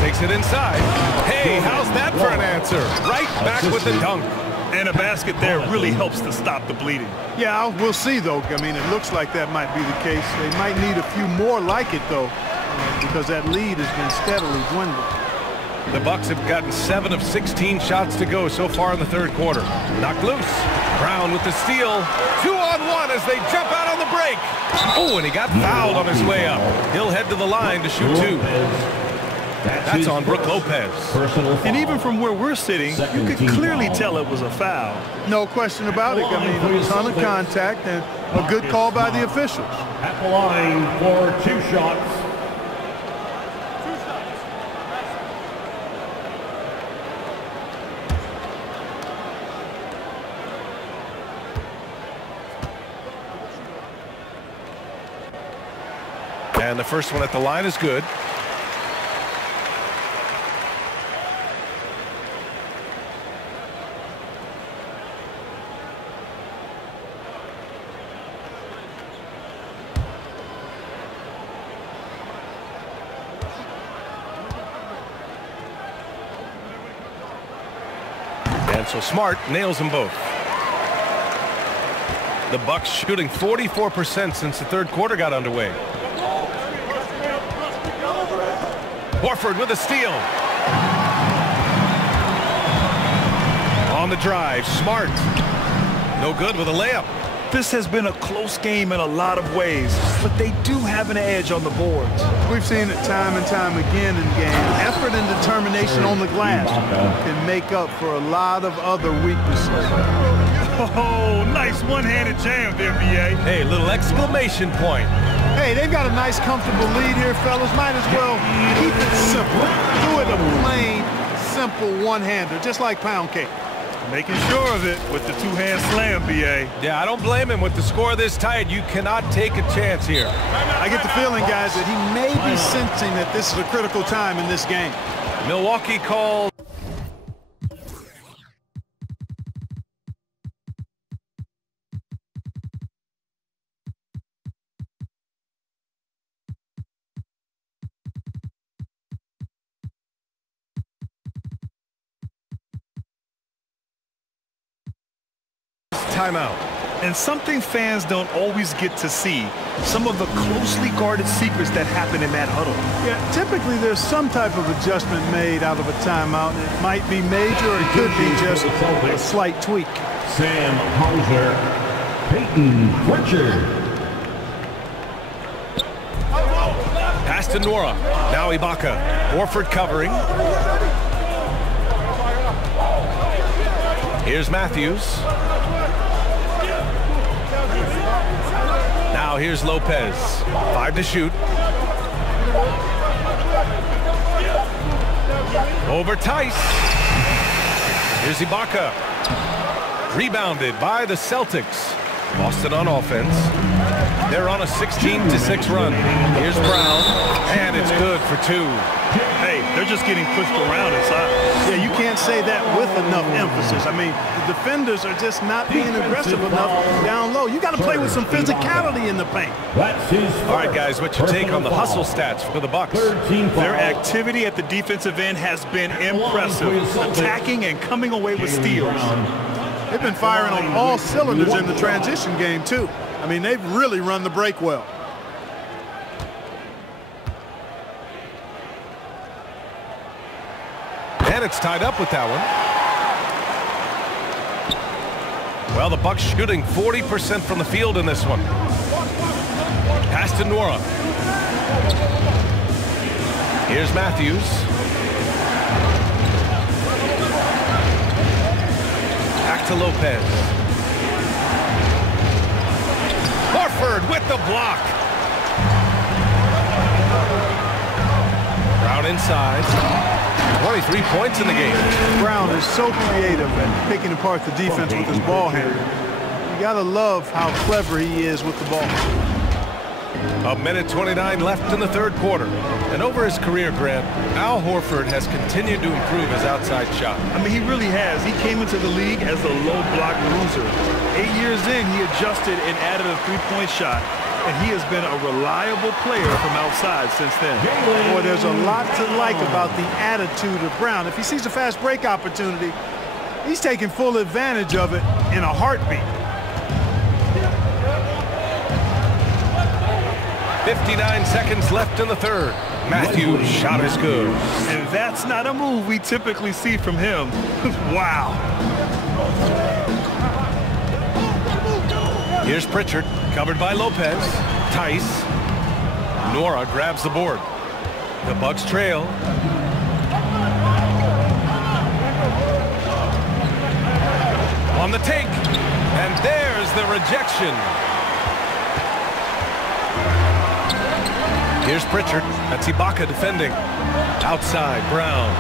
Takes it inside. Hey, how's that for an answer? Right back with the dunk. And a basket there really helps to stop the bleeding. Yeah, we'll see, though. I mean, it looks like that might be the case. They might need a few more like it, though, because that lead has been steadily dwindling. The Bucks have gotten 7 of 16 shots to go so far in the 3rd quarter. Knocked loose. Brown with the steal. 2-on-1 as they jump out on the break. Oh, and he got fouled on his way up. He'll head to the line to shoot 2. That's on Brook Lopez. And even from where we're sitting, you could clearly tell it was a foul. No question about it. I mean, a ton of contact and a good call by the officials. At the line for 2 shots. And the first one at the line is good. And so Smart nails them both. The Bucks shooting 44% since the 3rd quarter got underway. Horford with a steal. On the drive, Smart. No good with a layup. This has been a close game in a lot of ways, but they do have an edge on the boards. We've seen it time and time again in games. Effort and determination on the glass can make up for a lot of other weaknesses. Oh, nice one-handed jam there, B.A. Hey, little exclamation point. Hey, they've got a nice, comfortable lead here, fellas. Might as well keep it simple. Do it a plain, simple one-hander, just like pound cake. Making sure of it with the 2-hand slam, B.A. Yeah, I don't blame him. With the score this tight, you cannot take a chance here. I get the feeling, guys, that he may be sensing that this is a critical time in this game. Milwaukee called. Timeout. And something fans don't always get to see, some of the closely guarded secrets that happen in that huddle. Yeah, typically there's some type of adjustment made out of a timeout. It might be major, or it could be just a slight tweak. Sam Hauser, Peyton Pritchard. Pass to Nora. Now Ibaka. Horford covering. Here's Matthews. Now here's Lopez. 5 to shoot. Over Tice. Here's Ibaka. Rebounded by the Celtics. Boston on offense. They're on a 16-6 run. Here's Brown, and it's good for 2. Hey, they're just getting pushed around inside. Yeah, you can't say that with enough emphasis. I mean, the defenders are just not being aggressive enough down low. You got to play with some physicality in the paint. All right, guys, what's your take on the hustle stats for the Bucks? Their activity at the defensive end has been impressive, attacking and coming away with steals. They've been firing on all cylinders in the transition game, too. I mean, they've really run the break well. And it's tied up with that one. Well, the Bucks shooting 40% from the field in this one. Pass to Nora. Here's Matthews. Back to Lopez. Horford with the block. Brown inside. 23 points in the game. Brown is so creative at picking apart the defense with his ball handling. You gotta love how clever he is with the ball. 1:29 left in the third quarter. And over his career, Grant, Al Horford has continued to improve his outside shot. I mean, he really has. He came into the league as a low block loser. 8 years in, he adjusted and added a three-point shot. And he has been a reliable player from outside since then. Boy, there's a lot to like about the attitude of Brown. If he sees a fast break opportunity, he's taking full advantage of it in a heartbeat. 59 seconds left in the third. Matthews' shot is good. And that's not a move we typically see from him. Wow. Here's Pritchard, covered by Lopez. Tice. Nora grabs the board. The Bucks trail. On the take. And there's the rejection. Here's Pritchard. That's Ibaka defending. Outside, Brown.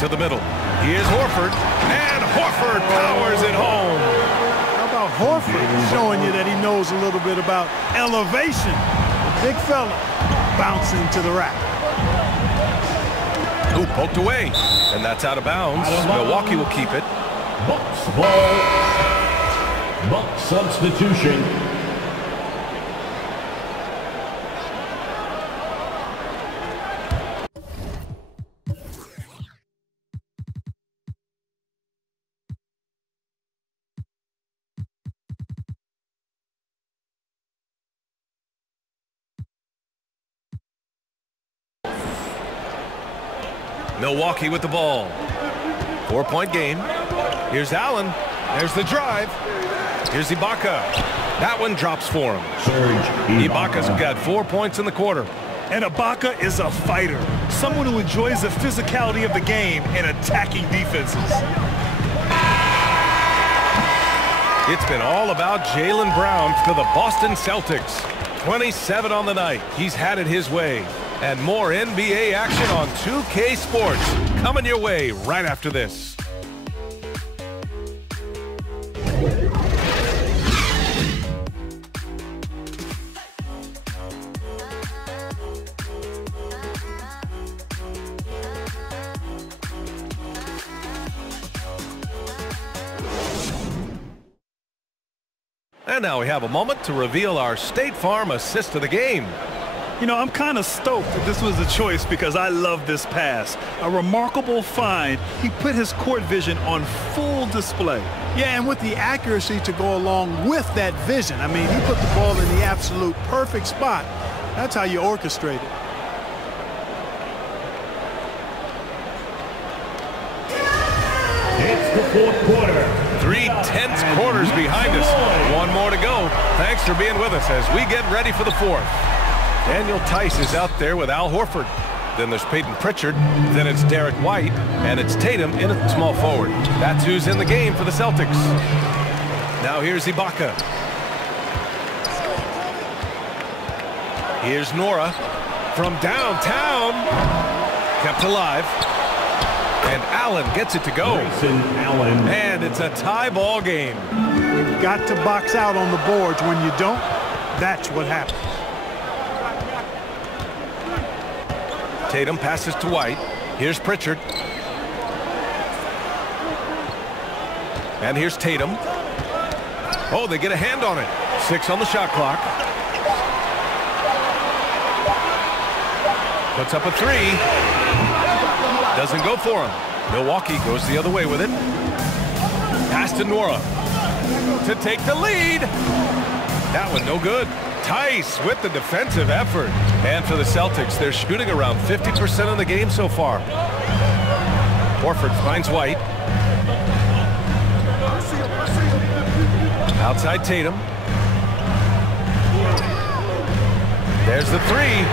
To the middle. Here's Horford. And Horford powers it home. How about Horford showing you that he knows a little bit about elevation? The big fella bouncing to the rack. Ooh, poked away. And that's out of bounds. Milwaukee will keep it. Bucks ball. Bucks substitution. Milwaukee with the ball. 4-point game. Here's Allen. There's the drive. Here's Ibaka. That one drops for him. Ibaka's got 4 points in the quarter. And Ibaka is a fighter. Someone who enjoys the physicality of the game and attacking defenses. It's been all about Jaylen Brown for the Boston Celtics. 27 on the night. He's had it his way. And more NBA action on 2K Sports coming your way right after this. And now we have a moment to reveal our State Farm assist of the game. You know, I'm kind of stoked that this was a choice because I love this pass. A remarkable find. He put his court vision on full display. Yeah, and with the accuracy to go along with that vision. I mean, he put the ball in the absolute perfect spot. That's how you orchestrate it. It's the fourth quarter. 3 tense quarters behind us. One more to go. Thanks for being with us as we get ready for the fourth. Daniel Tice is out there with Al Horford. Then there's Peyton Pritchard. Then it's Derek White. And it's Tatum in at small forward. That's who's in the game for the Celtics. Now here's Ibaka. Here's Nora from downtown. Kept alive. And Allen gets it to go. And it's a tie ball game. You've got to box out on the boards. When you don't, that's what happens. Tatum passes to White. Here's Pritchard. And here's Tatum. Oh, they get a hand on it. 6 on the shot clock. Puts up a 3. Doesn't go for him. Milwaukee goes the other way with it. Pass to Nora to take the lead. That one no good. Tice with the defensive effort. And for the Celtics, they're shooting around 50% of the game so far. Horford finds White. Outside Tatum. There's the 3.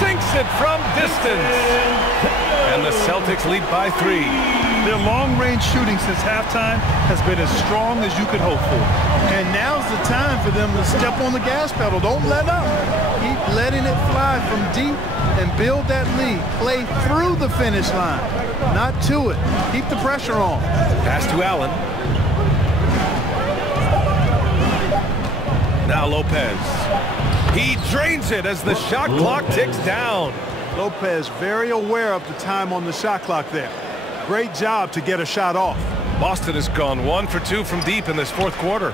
Sinks it from distance. And the Celtics lead by 3. Their long-range shooting since halftime has been as strong as you could hope for. And now's the time for them to step on the gas pedal. Don't let up. Keep letting it fly from deep and build that lead. Play through the finish line, not to it. Keep the pressure on. Pass to Allen. Now Lopez. He drains it as the shot clock ticks down. Lopez very aware of the time on the shot clock there. Great job to get a shot off. Boston has gone 1 for 2 from deep in this fourth quarter.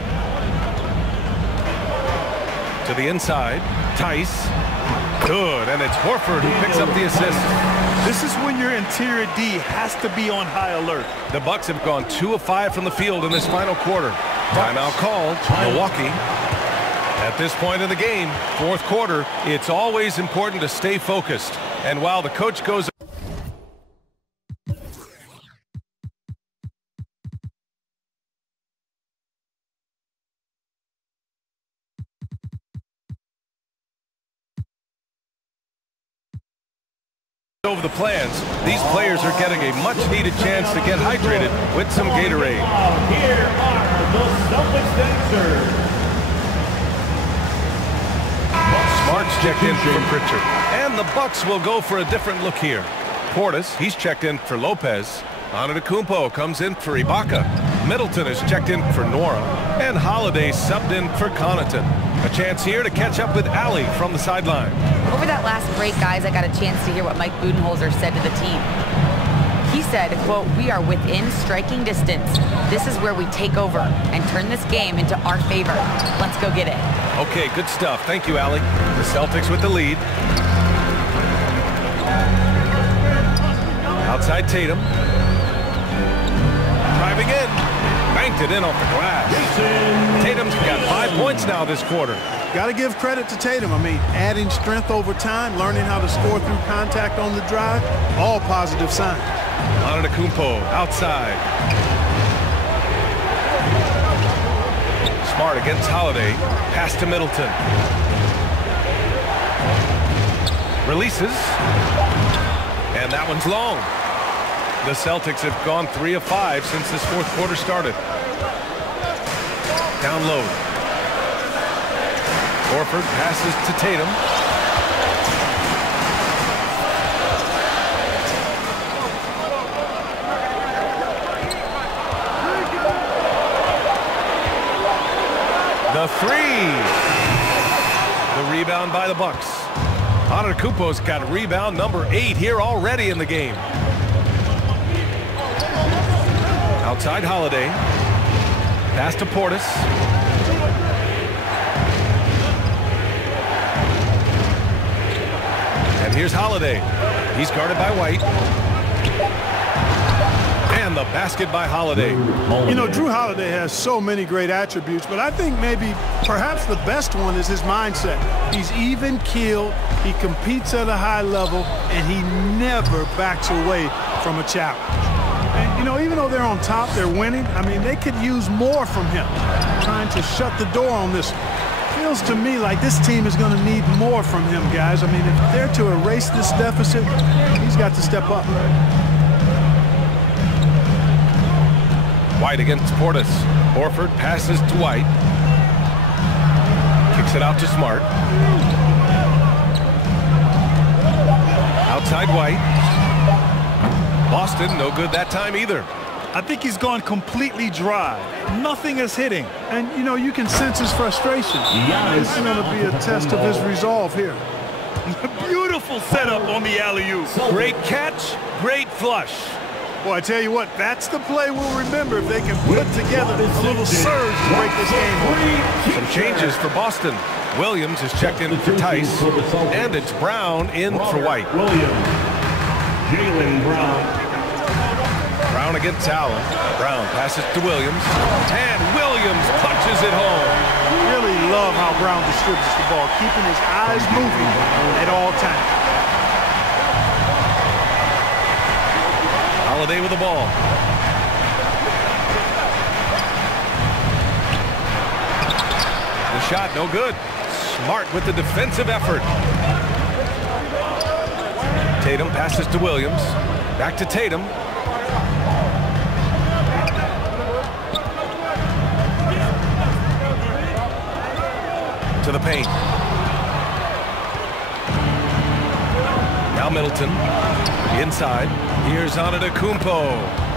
To the inside. Tice. Good, and it's Horford who picks up the assist. This is when your interior D has to be on high alert. The Bucks have gone 2 of 5 from the field in this final quarter. Timeout called. Milwaukee. At this point in the game, fourth quarter, it's always important to stay focused. And while the coach goes over the plans, these players are getting a much-needed chance to get hydrated with some Gatorade. Here are the Celtics dancers. Smart's checked in for Pritchard. And the Bucks will go for a different look here. Portis, he's checked in for Lopez. Antetokounmpo comes in for Ibaka. Middleton is checked in for Nora. And Holiday subbed in for Connaughton. A chance here to catch up with Allie from the sideline. Over that last break, guys, I got a chance to hear what Mike Budenholzer said to the team. He said, quote, "We are within striking distance. This is where we take over and turn this game into our favor. Let's go get it." Okay, good stuff. Thank you, Allie. The Celtics with the lead. Outside Tatum. Driving in. Banked it in off the glass. Tatum's got 5 points now this quarter. Got to give credit to Tatum. I mean, adding strength over time, learning how to score through contact on the drive, all positive signs. Antetokounmpo outside. Smart against Holiday. Pass to Middleton. Releases. And that one's long. The Celtics have gone 3 of 5 since this fourth quarter started. Down low. Horford passes to Tatum. The 3. The rebound by the Bucks. Antetokounmpo's got rebound number 8 here already in the game. Outside Holiday. Pass to Portis. here's Holiday. He's guarded by White. And the basket by Holiday. You know, Drew Holiday has so many great attributes, but I think perhaps the best one is his mindset. He's even-keeled, he competes at a high level, and he never backs away from a challenge. And, you know, even though they're on top, they're winning, I mean, they could use more from him, trying to shut the door on this. Feels to me like this team is going to need more from him, guys. I mean, if they're to erase this deficit, he's got to step up. White against Portis. Horford passes to White. Kicks it out to Smart. Outside White. Boston, no good that time either. I think he's gone completely dry. Nothing is hitting. And, you know, you can sense his frustration. This is going to be a test of his resolve here. Beautiful setup on the alley-oop. Great catch, great flush. Boy, I tell you what, that's the play we'll remember if they can put together a little surge to break this game open. Some changes for Boston. Williams is checked in for Tice, and it's Brown in for White. Jaylen Brown. Brown against Allen. Brown passes to Williams, and Williams punches it home. Really love how Brown distributes the ball, keeping his eyes moving at all times. Holiday with the ball. The shot, no good. Smart with the defensive effort. Tatum passes to Williams. Back to Tatum. To the paint. Now Middleton. Inside. Here's Antetokounmpo.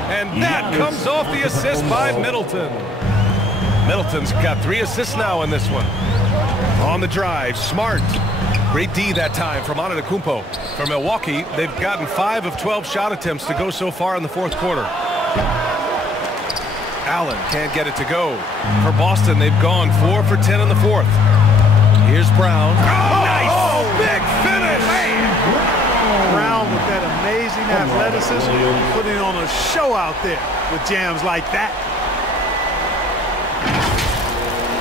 And that comes off the assist by Middleton. Middleton's got 3 assists now in this one. On the drive, Smart. Great D that time from Antetokounmpo. For Milwaukee, they've gotten 5 of 12 shot attempts to go so far in the fourth quarter. Allen can't get it to go. For Boston, they've gone 4 for 10 in the fourth. Here's Brown. Oh, nice! Oh, big finish! Brown with that amazing athleticism, putting on a show out there with jams like that.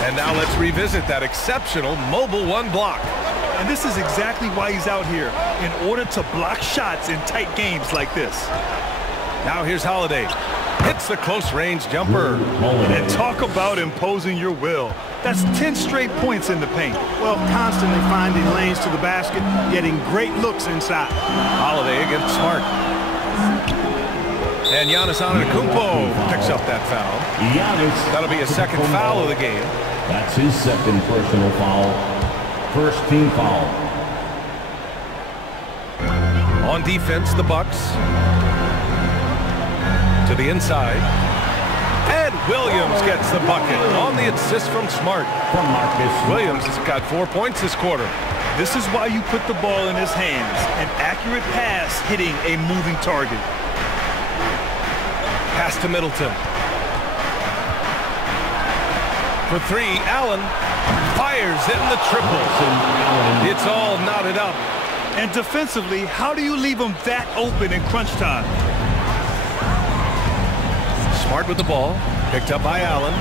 And now let's revisit that exceptional mobile 1 block. And this is exactly why he's out here, in order to block shots in tight games like this. Now here's Holiday. Hits the close-range jumper. And talk about imposing your will. That's 10 straight points in the paint. Well, constantly finding lanes to the basket, getting great looks inside. Holiday against Smart. And Giannis Antetokounmpo picks up that foul. That'll be his second foul of the game. That's his second personal foul. First team foul. On defense, the Bucks. To the inside. And Williams gets the bucket on the assist from Smart. From Marcus. Williams has got 4 points this quarter. This is why you put the ball in his hands. An accurate pass hitting a moving target. Pass to Middleton. For 3, Allen fires in the triple. It's all knotted up. And defensively, how do you leave him that open in crunch time? Smart with the ball. Picked up by Allen.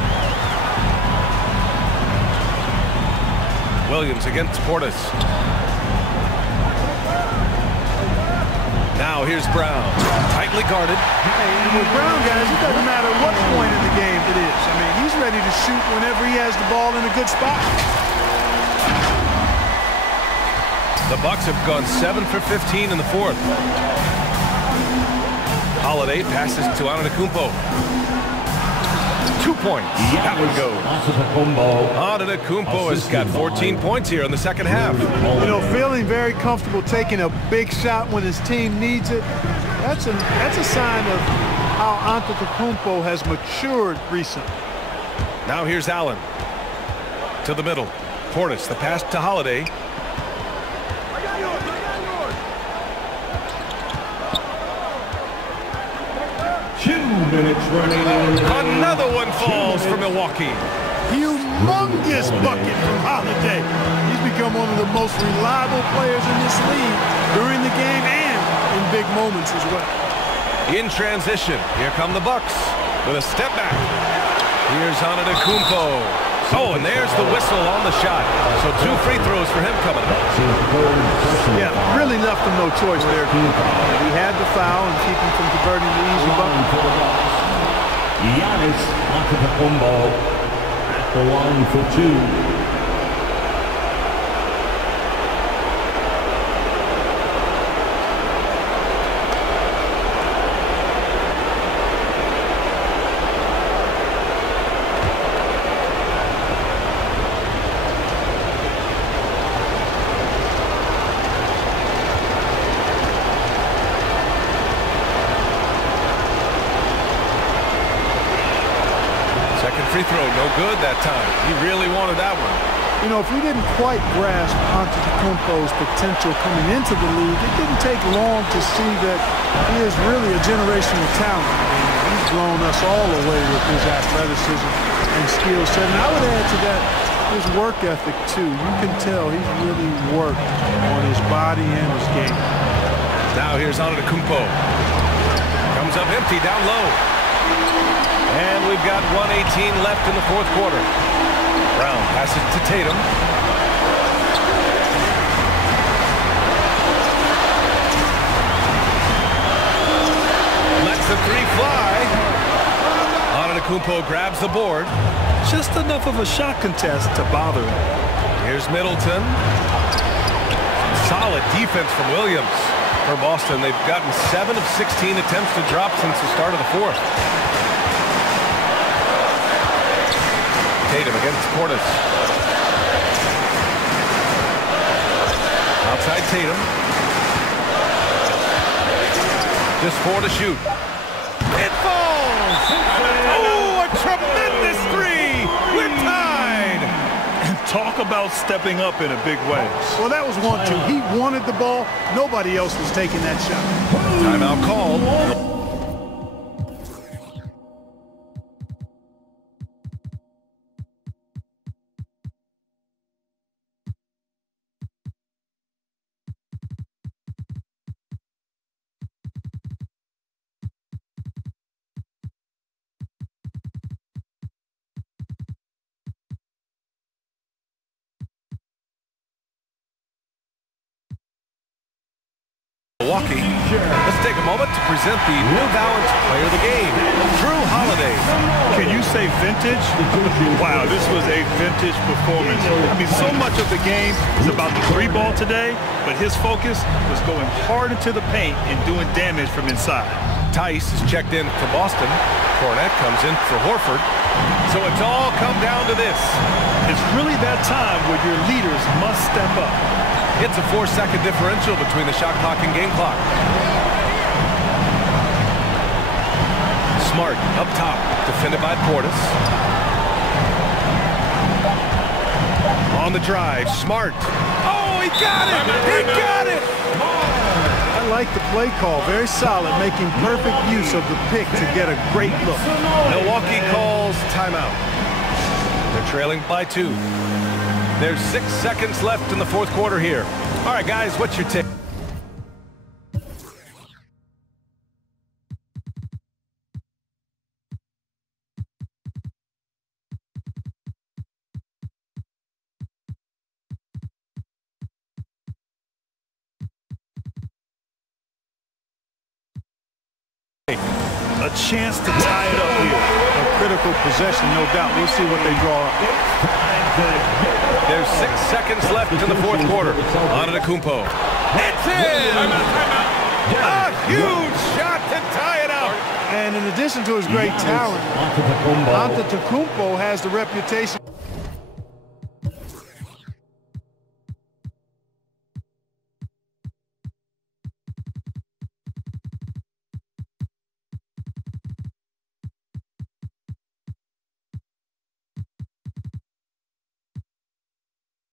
Williams against Portis. Now here's Brown. Tightly guarded. And with Brown, guys, it doesn't matter what point in the game it is. I mean, he's ready to shoot whenever he has the ball in a good spot. The Bucks have gone 7 for 15 in the fourth. Holiday passes to Antetokounmpo. 2 points. That one goes. Antetokounmpo has got 14 points here in the second half. You know, feeling very comfortable taking a big shot when his team needs it. That's a sign of how Antetokounmpo has matured recently. Now here's Allen. To the middle. Portis, the pass to Holiday. 2 minutes remaining. Another one falls for Milwaukee. Humongous bucket from Holiday. He's become one of the most reliable players in this league during the game and in big moments as well. In transition, here come the Bucks with a step back. Here's Antetokounmpo. Oh, and there's the whistle on the shot. So 2 free throws for him coming up. Yeah, really left him no choice there. He had the foul and keep him from converting the easy bucket. Giannis Antetokounmpo at the line for 2. Free throw, no good that time. He really wanted that one. You know, if we didn't quite grasp Antetokounmpo's potential coming into the league, it didn't take long to see that he is really a generational talent. He's blown us all away with his athleticism and skill set. And I would add to that his work ethic, too. You can tell he's really worked on his body and his game. Now here's Antetokounmpo. Comes up empty, down low. And we've got 1:18 left in the 4th quarter. Brown passes to Tatum. Lets the 3 fly. Antetokounmpo grabs the board. Just enough of a shot contest to bother him. Here's Middleton. Solid defense from Williams. For Boston, they've gotten 7 of 16 attempts to drop since the start of the 4th. Tatum against Portis. Outside Tatum. Just 4 to shoot. It falls! Oh, a tremendous 3! We're tied! And talk about stepping up in a big way. Well, that was 1-2. He wanted the ball. Nobody else was taking that shot. Timeout called. Milwaukee. Let's take a moment to present the New Balance Player of the Game, Drew Holiday. Can you say vintage? Wow, this was a vintage performance. I mean, so much of the game is about the 3 ball today, but his focus was going hard into the paint and doing damage from inside. Tice is checked in for Boston. Cornette comes in for Horford. So it's all come down to this. It's really that time where your leaders must step up. It's a 4-second differential between the shot clock and game clock. Smart up top, defended by Portis. On the drive, Smart. Oh, he got it! He got it! I like the play call. Very solid, making perfect use of the pick to get a great look. Milwaukee calls timeout. They're trailing by 2. There's 6 seconds left in the 4th quarter here. All right, guys, what's your take? A chance to tie it up here. A critical possession, no doubt. We'll see what they draw up. There's 6 seconds left in the 4th quarter. Antetokounmpo. It's in! A huge shot to tie it up! And in addition to his great talent, Antetokounmpo has the reputation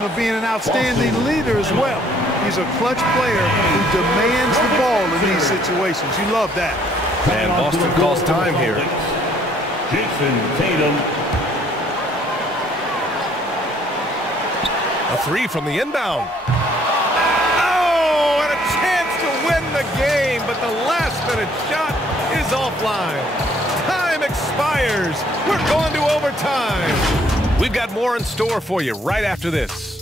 of being an outstanding leader as well. He's a clutch player who demands the ball in these situations. You love that. And Boston calls time here. Jason Tatum. A three from the inbound. Oh, and a chance to win the game, but the last-minute shot is offline. Time expires. We're going to overtime. We've got more in store for you right after this.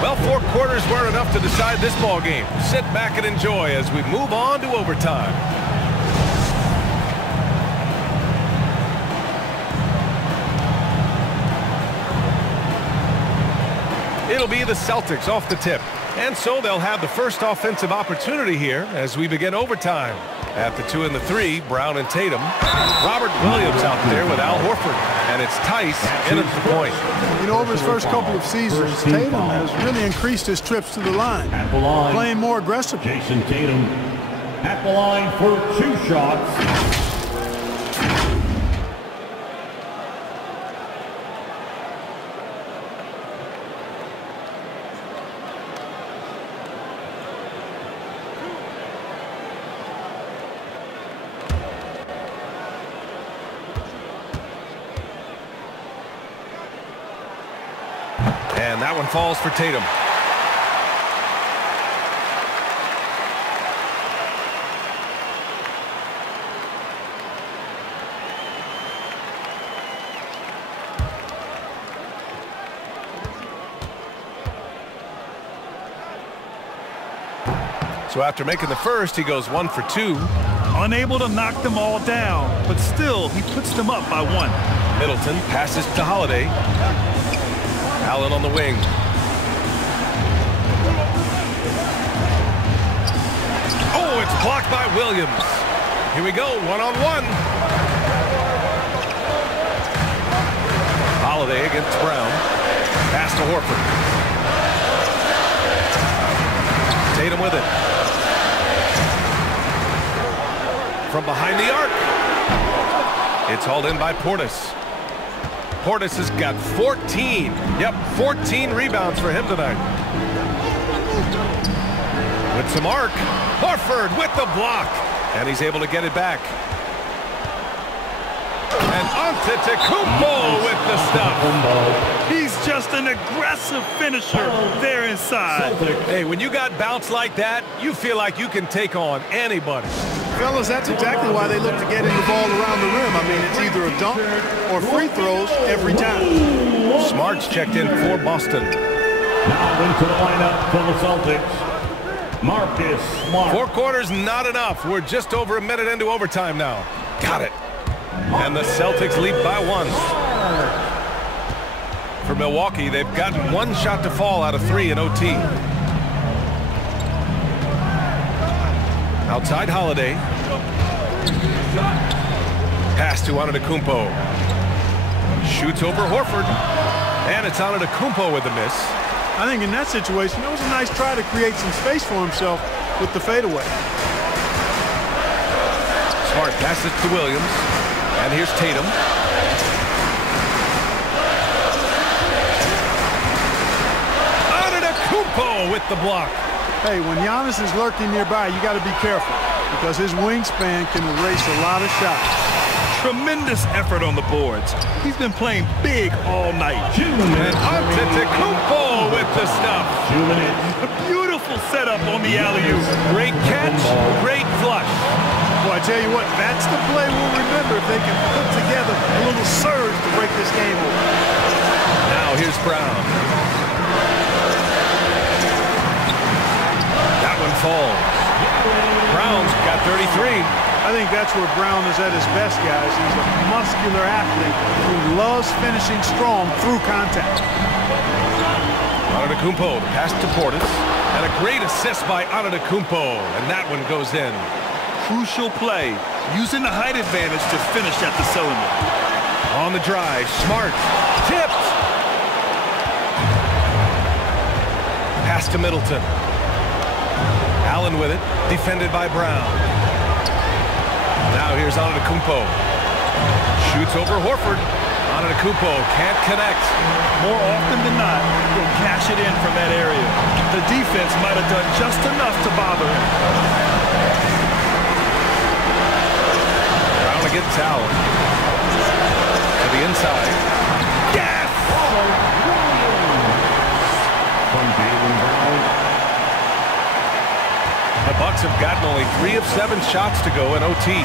Well, 4 quarters weren't enough to decide this ball game. Sit back and enjoy as we move on to overtime. It'll be the Celtics off the tip, and so they'll have the first offensive opportunity here as we begin overtime. At the 2 and the 3, Brown and Tatum. Robert Williams out there with Al Horford, and it's Tice in at the point. You know, over his first couple of seasons, Tatum has really increased his trips to the line, playing more aggressively. Jason Tatum at the line for 2 shots. And that one falls for Tatum. So after making the first, he goes 1 for 2. Unable to knock them all down, but still, he puts them up by 1. Middleton passes to Holiday. Allen on the wing. Oh, it's blocked by Williams. Here we go, 1-on-1. Holiday against Brown. Pass to Horford. Tatum with it. From behind the arc. It's hauled in by Portis. Portis has got 14. Yep, 14 rebounds for him tonight. With some arc. Horford with the block. And he's able to get it back. And Antetokounmpo with the stuff. He's just an aggressive finisher there inside. Hey, when you got bounce like that, you feel like you can take on anybody. Fellas, that's exactly why they look to get in the ball around the rim. I mean, it's either a dunk or free throws every time. Smart's checked in for Boston. Now into the lineup for the Celtics, Marcus Smart. 4 quarters, not enough. We're just over a minute into overtime now. Got it. And the Celtics lead by 1. For Milwaukee, they've gotten 1 shot to fall out of 3 in OT. Outside Holiday. Pass to Antetokounmpo. Shoots over Horford. And it's Antetokounmpo with the miss. I think in that situation, it was a nice try to create some space for himself with the fadeaway. Smart passes to Williams. And here's Tatum. Antetokounmpo with the block. Hey, when Giannis is lurking nearby, you got to be careful because his wingspan can erase a lot of shots. Tremendous effort on the boards. He's been playing big all night. And Antetokounmpo with the stuff. A beautiful setup on the alley-oop. Great catch, great flush. Well, I tell you what, that's the play we'll remember if they can put together a little surge to break this game over. Now here's Brown. That one falls. Brown's got 33. I think that's where Brown is at his best, guys. He's a muscular athlete who loves finishing strong through contact. Antetokounmpo, the pass to Portis, and a great assist by Antetokounmpo, and that one goes in. Crucial play, using the height advantage to finish at the cylinder. On the drive, Smart, tipped. Pass to Middleton. Allen with it, defended by Brown. Now here's Antetokounmpo. Shoots over Horford. Antetokounmpo can't connect. More often than not, he'll cash it in from that area. The defense might have done just enough to bother him. Brown against Allen. To the inside. Yes! From Jaylen Brown. The Bucks have gotten only 3 of 7 shots to go in OT.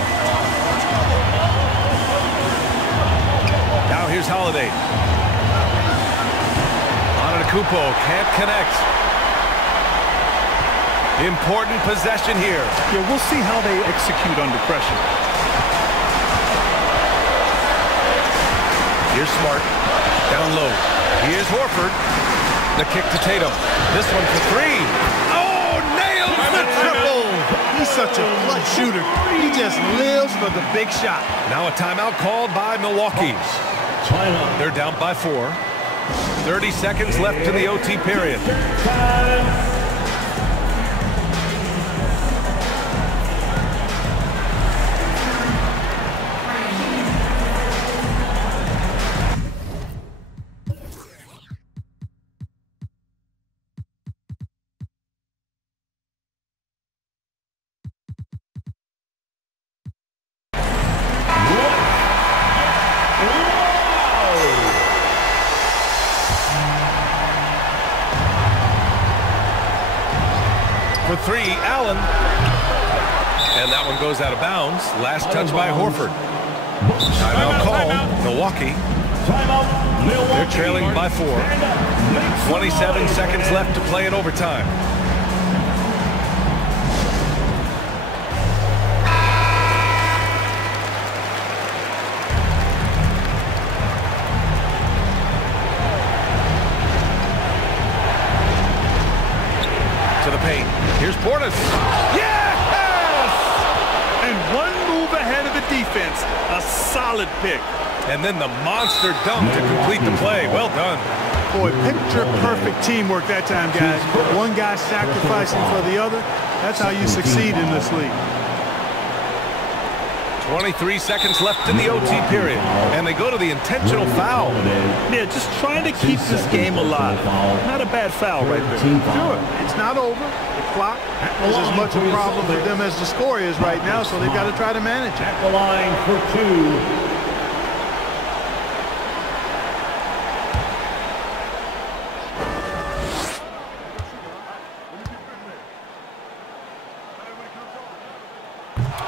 Now here's Holiday. Antetokounmpo can't connect. Important possession here. Yeah, we'll see how they execute under pressure. Here's Smart. Down low. Here's Horford. The kick to Tatum. This one for 3. Oh, nails the triple. He's such a clutch shooter. He just lives for the big shot. Now a timeout called by Milwaukee. Timeout. They're down by 4. 30 seconds left in the OT period. For 3, Allen. And that one goes out of bounds. Last touch by Horford. Timeout called. Milwaukee. They're trailing by 4. 27 seconds left to play in overtime. To the paint. Here's Portis. Yes! And one move ahead of the defense. A solid pick. And then the monster dunk to complete the play. Well done. Boy, picture-perfect teamwork that time, guys. One guy sacrificing for the other. That's how you succeed in this league. 23 seconds left in the OT period. And they go to the intentional foul. Yeah, just trying to keep this game alive. Not a bad foul right there. Sure, it's not over. The clock is as much a problem for them as the score is right now, so they've got to try to manage it. At the line for 2.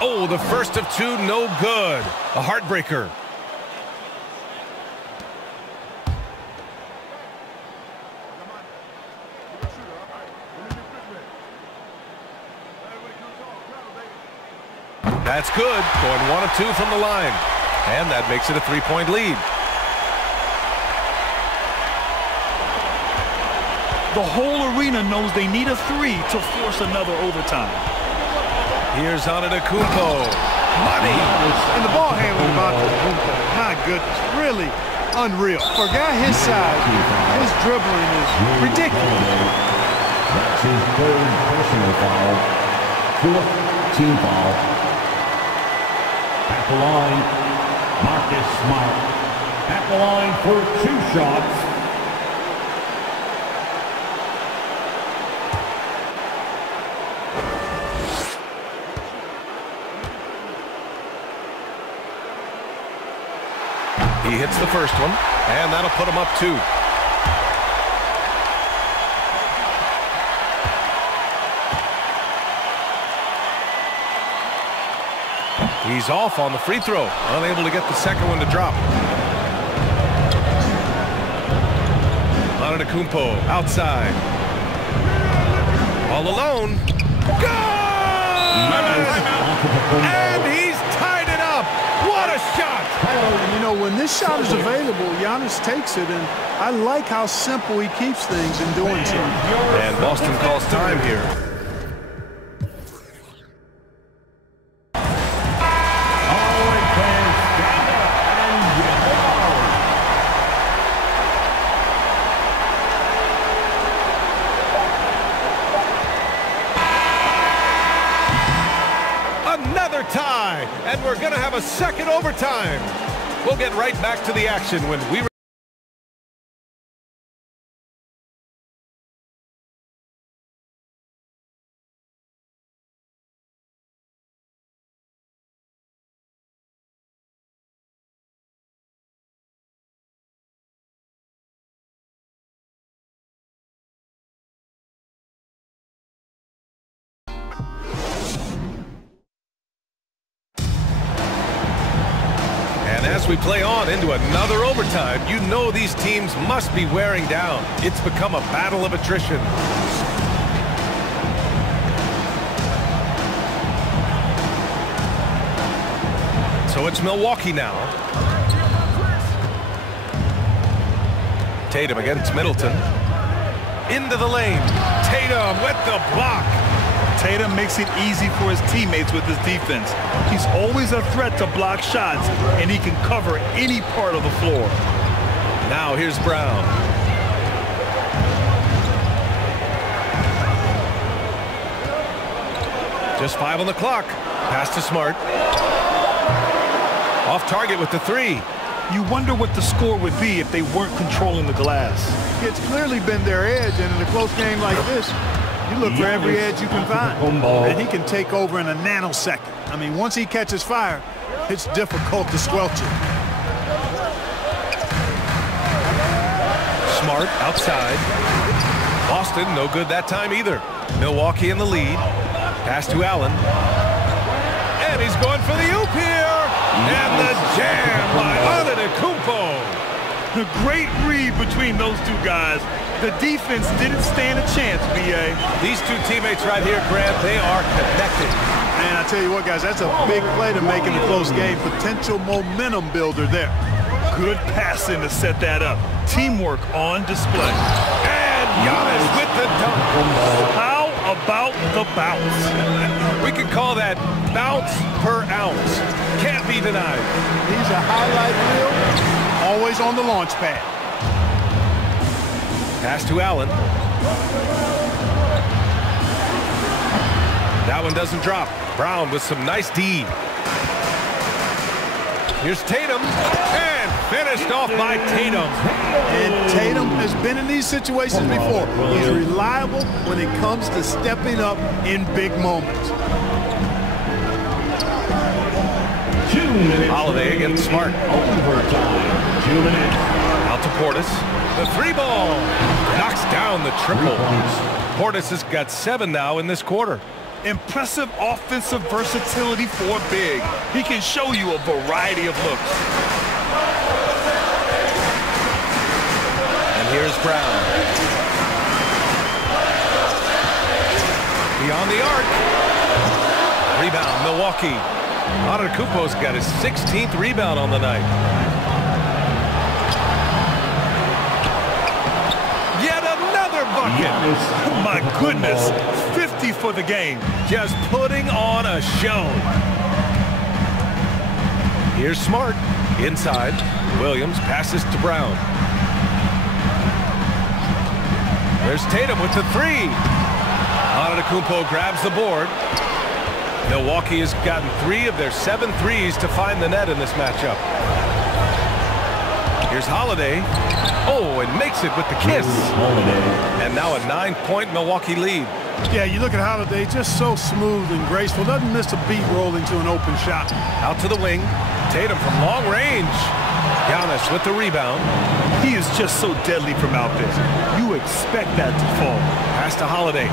Oh, the first of 2, no good. A heartbreaker. That's good. Going 1 of 2 from the line. And that makes it a 3-point lead. The whole arena knows they need a 3 to force another overtime. Here's Antetokounmpo. Money! And the ball handling about my goodness, really unreal. For a guy his size, his dribbling is ridiculous. That's his 3rd personal foul. 4th team foul. At the line, Marcus Smart. At the line for 2 shots. He hits the first one, and that'll put him up 2. He's off on the free throw, unable to get the second one to drop. Antetokounmpo outside. All alone. Good! And he's tied it up. What a shot! You know, when this shot is available, Giannis takes it, and I like how simple he keeps things in doing so. And Boston calls time here. Another tie, and we're going to have a second overtime. We'll get right back to the action when we As we play on into another overtime, you know these teams must be wearing down. It's become a battle of attrition. So it's Milwaukee now. Tatum against Middleton. Into the lane. Tatum with the block. Tatum makes it easy for his teammates with his defense. He's always a threat to block shots, and he can cover any part of the floor. Now here's Brown. Just 5 on the clock. Pass to Smart. Off target with the 3. You wonder what the score would be if they weren't controlling the glass. It's clearly been their edge, and in a close game like this, you look for every edge you can find, and he can take over in a nanosecond. I mean, once he catches fire, it's difficult to squelch it. Smart outside. Boston, no good that time either. Milwaukee in the lead. Pass to Allen. And he's going for the oop here. And the jam by Antetokounmpo. A great read between those two guys. The defense didn't stand a chance, B.A. These two teammates right here, Grant, they are connected. Man, I tell you what, guys, that's a big play to make in a close game. Potential momentum builder there. Good passing to set that up. Teamwork on display. And Giannis with the dunk. How about the bounce? We could call that bounce per ounce. Can't be denied. He's a highlight reel, always on the launch pad. Pass to Allen. That one doesn't drop. Brown with some nice D. Here's Tatum. And finished off by Tatum. And Tatum has been in these situations before. He's reliable when it comes to stepping up in big moments. Holiday against Smart. Overtime. 2 minutes. Out to Portis. The 3 ball. Knocks down the triple. Portis has got 7 now in this quarter. Impressive offensive versatility for a big. He can show you a variety of looks. And here's Brown. Beyond the arc. Rebound, Milwaukee. Antetokounmpo's got his 16th rebound on the night. Yet another bucket. My goodness, 50 for the game. Just putting on a show. Here's Smart. Inside. Williams passes to Brown. There's Tatum with the 3. Antetokounmpo grabs the board. Milwaukee has gotten 3 of their 7 threes to find the net in this matchup. Here's Holiday. Oh, and makes it with the kiss. And now a 9-point Milwaukee lead. Yeah, you look at Holiday, just so smooth and graceful. Doesn't miss a beat rolling to an open shot. Out to the wing. Tatum from long range. Giannis with the rebound. He is just so deadly from out there. You expect that to fall. Pass to Holiday.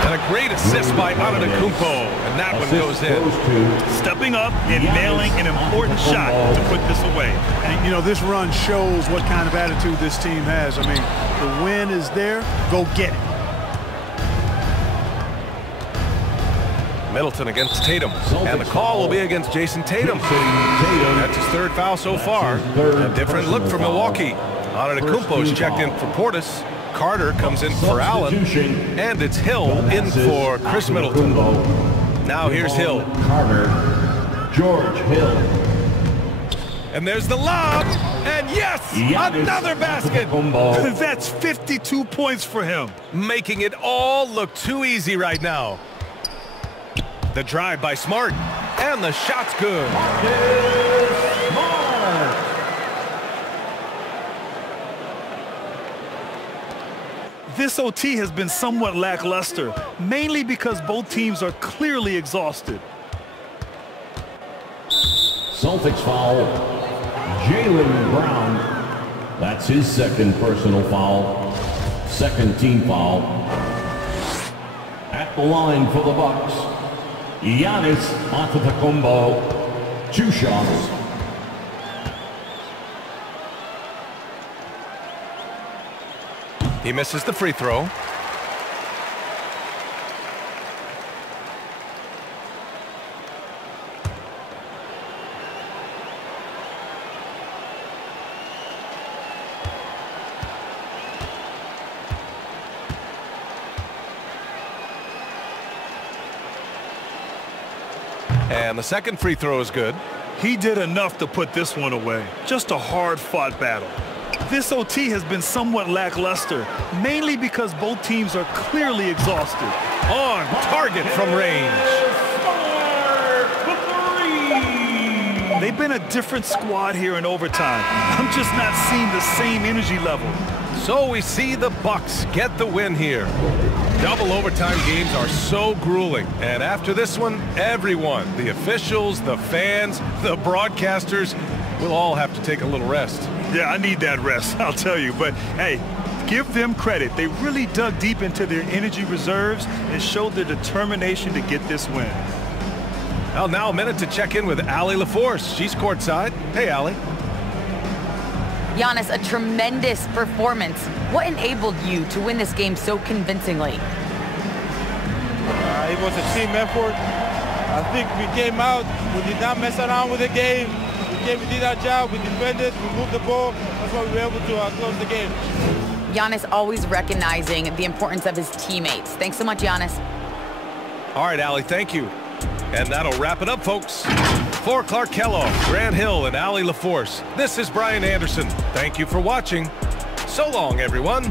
And a great assist by Antetokounmpo, and that one goes in. Stepping up and nailing an important shot to put this away. And, you know, this run shows what kind of attitude this team has. I mean, the win is there. Go get it. Middleton against Tatum. And the call will be against Jason Tatum. That's his 3rd foul so far. A different look for Milwaukee. Antetokounmpo's checked in for Portis. Carter comes in for Allen, and it's Hill in for Chris Middleton. Now here's Hill. Carter, George Hill. And there's the lob, and yes, another basket. That's 52 points for him. Making it all look too easy right now. The drive by Smart, and the shot's good. This OT has been somewhat lackluster, mainly because both teams are clearly exhausted. Celtics foul, Jaylen Brown. That's his second personal foul, second team foul. At the line for the Bucks, Giannis Antetokounmpo, 2 shots. He misses the free throw. And the second free throw is good. He did enough to put this one away. Just a hard-fought battle. This OT has been somewhat lackluster, mainly because both teams are clearly exhausted. On target from range. They've been a different squad here in overtime. I'm just not seeing the same energy level. So we see the Bucks get the win here. Double overtime games are so grueling. And after this one, everyone, the officials, the fans, the broadcasters, will all have to take a little rest. Yeah, I need that rest, I'll tell you. But, hey, give them credit. They really dug deep into their energy reserves and showed their determination to get this win. Well, now a minute to check in with Allie LaForce. She's courtside. Hey, Allie. Giannis, a tremendous performance. What enabled you to win this game so convincingly? It was a team effort. I think we came out, we did not mess around with the game. We did our job, we defended, we moved the ball. That's why we were able to close the game. Giannis always recognizing the importance of his teammates. Thanks so much, Giannis. All right, Allie, thank you. And that'll wrap it up, folks. For Clark Kellogg, Grant Hill, and Allie LaForce, this is Brian Anderson. Thank you for watching. So long, everyone.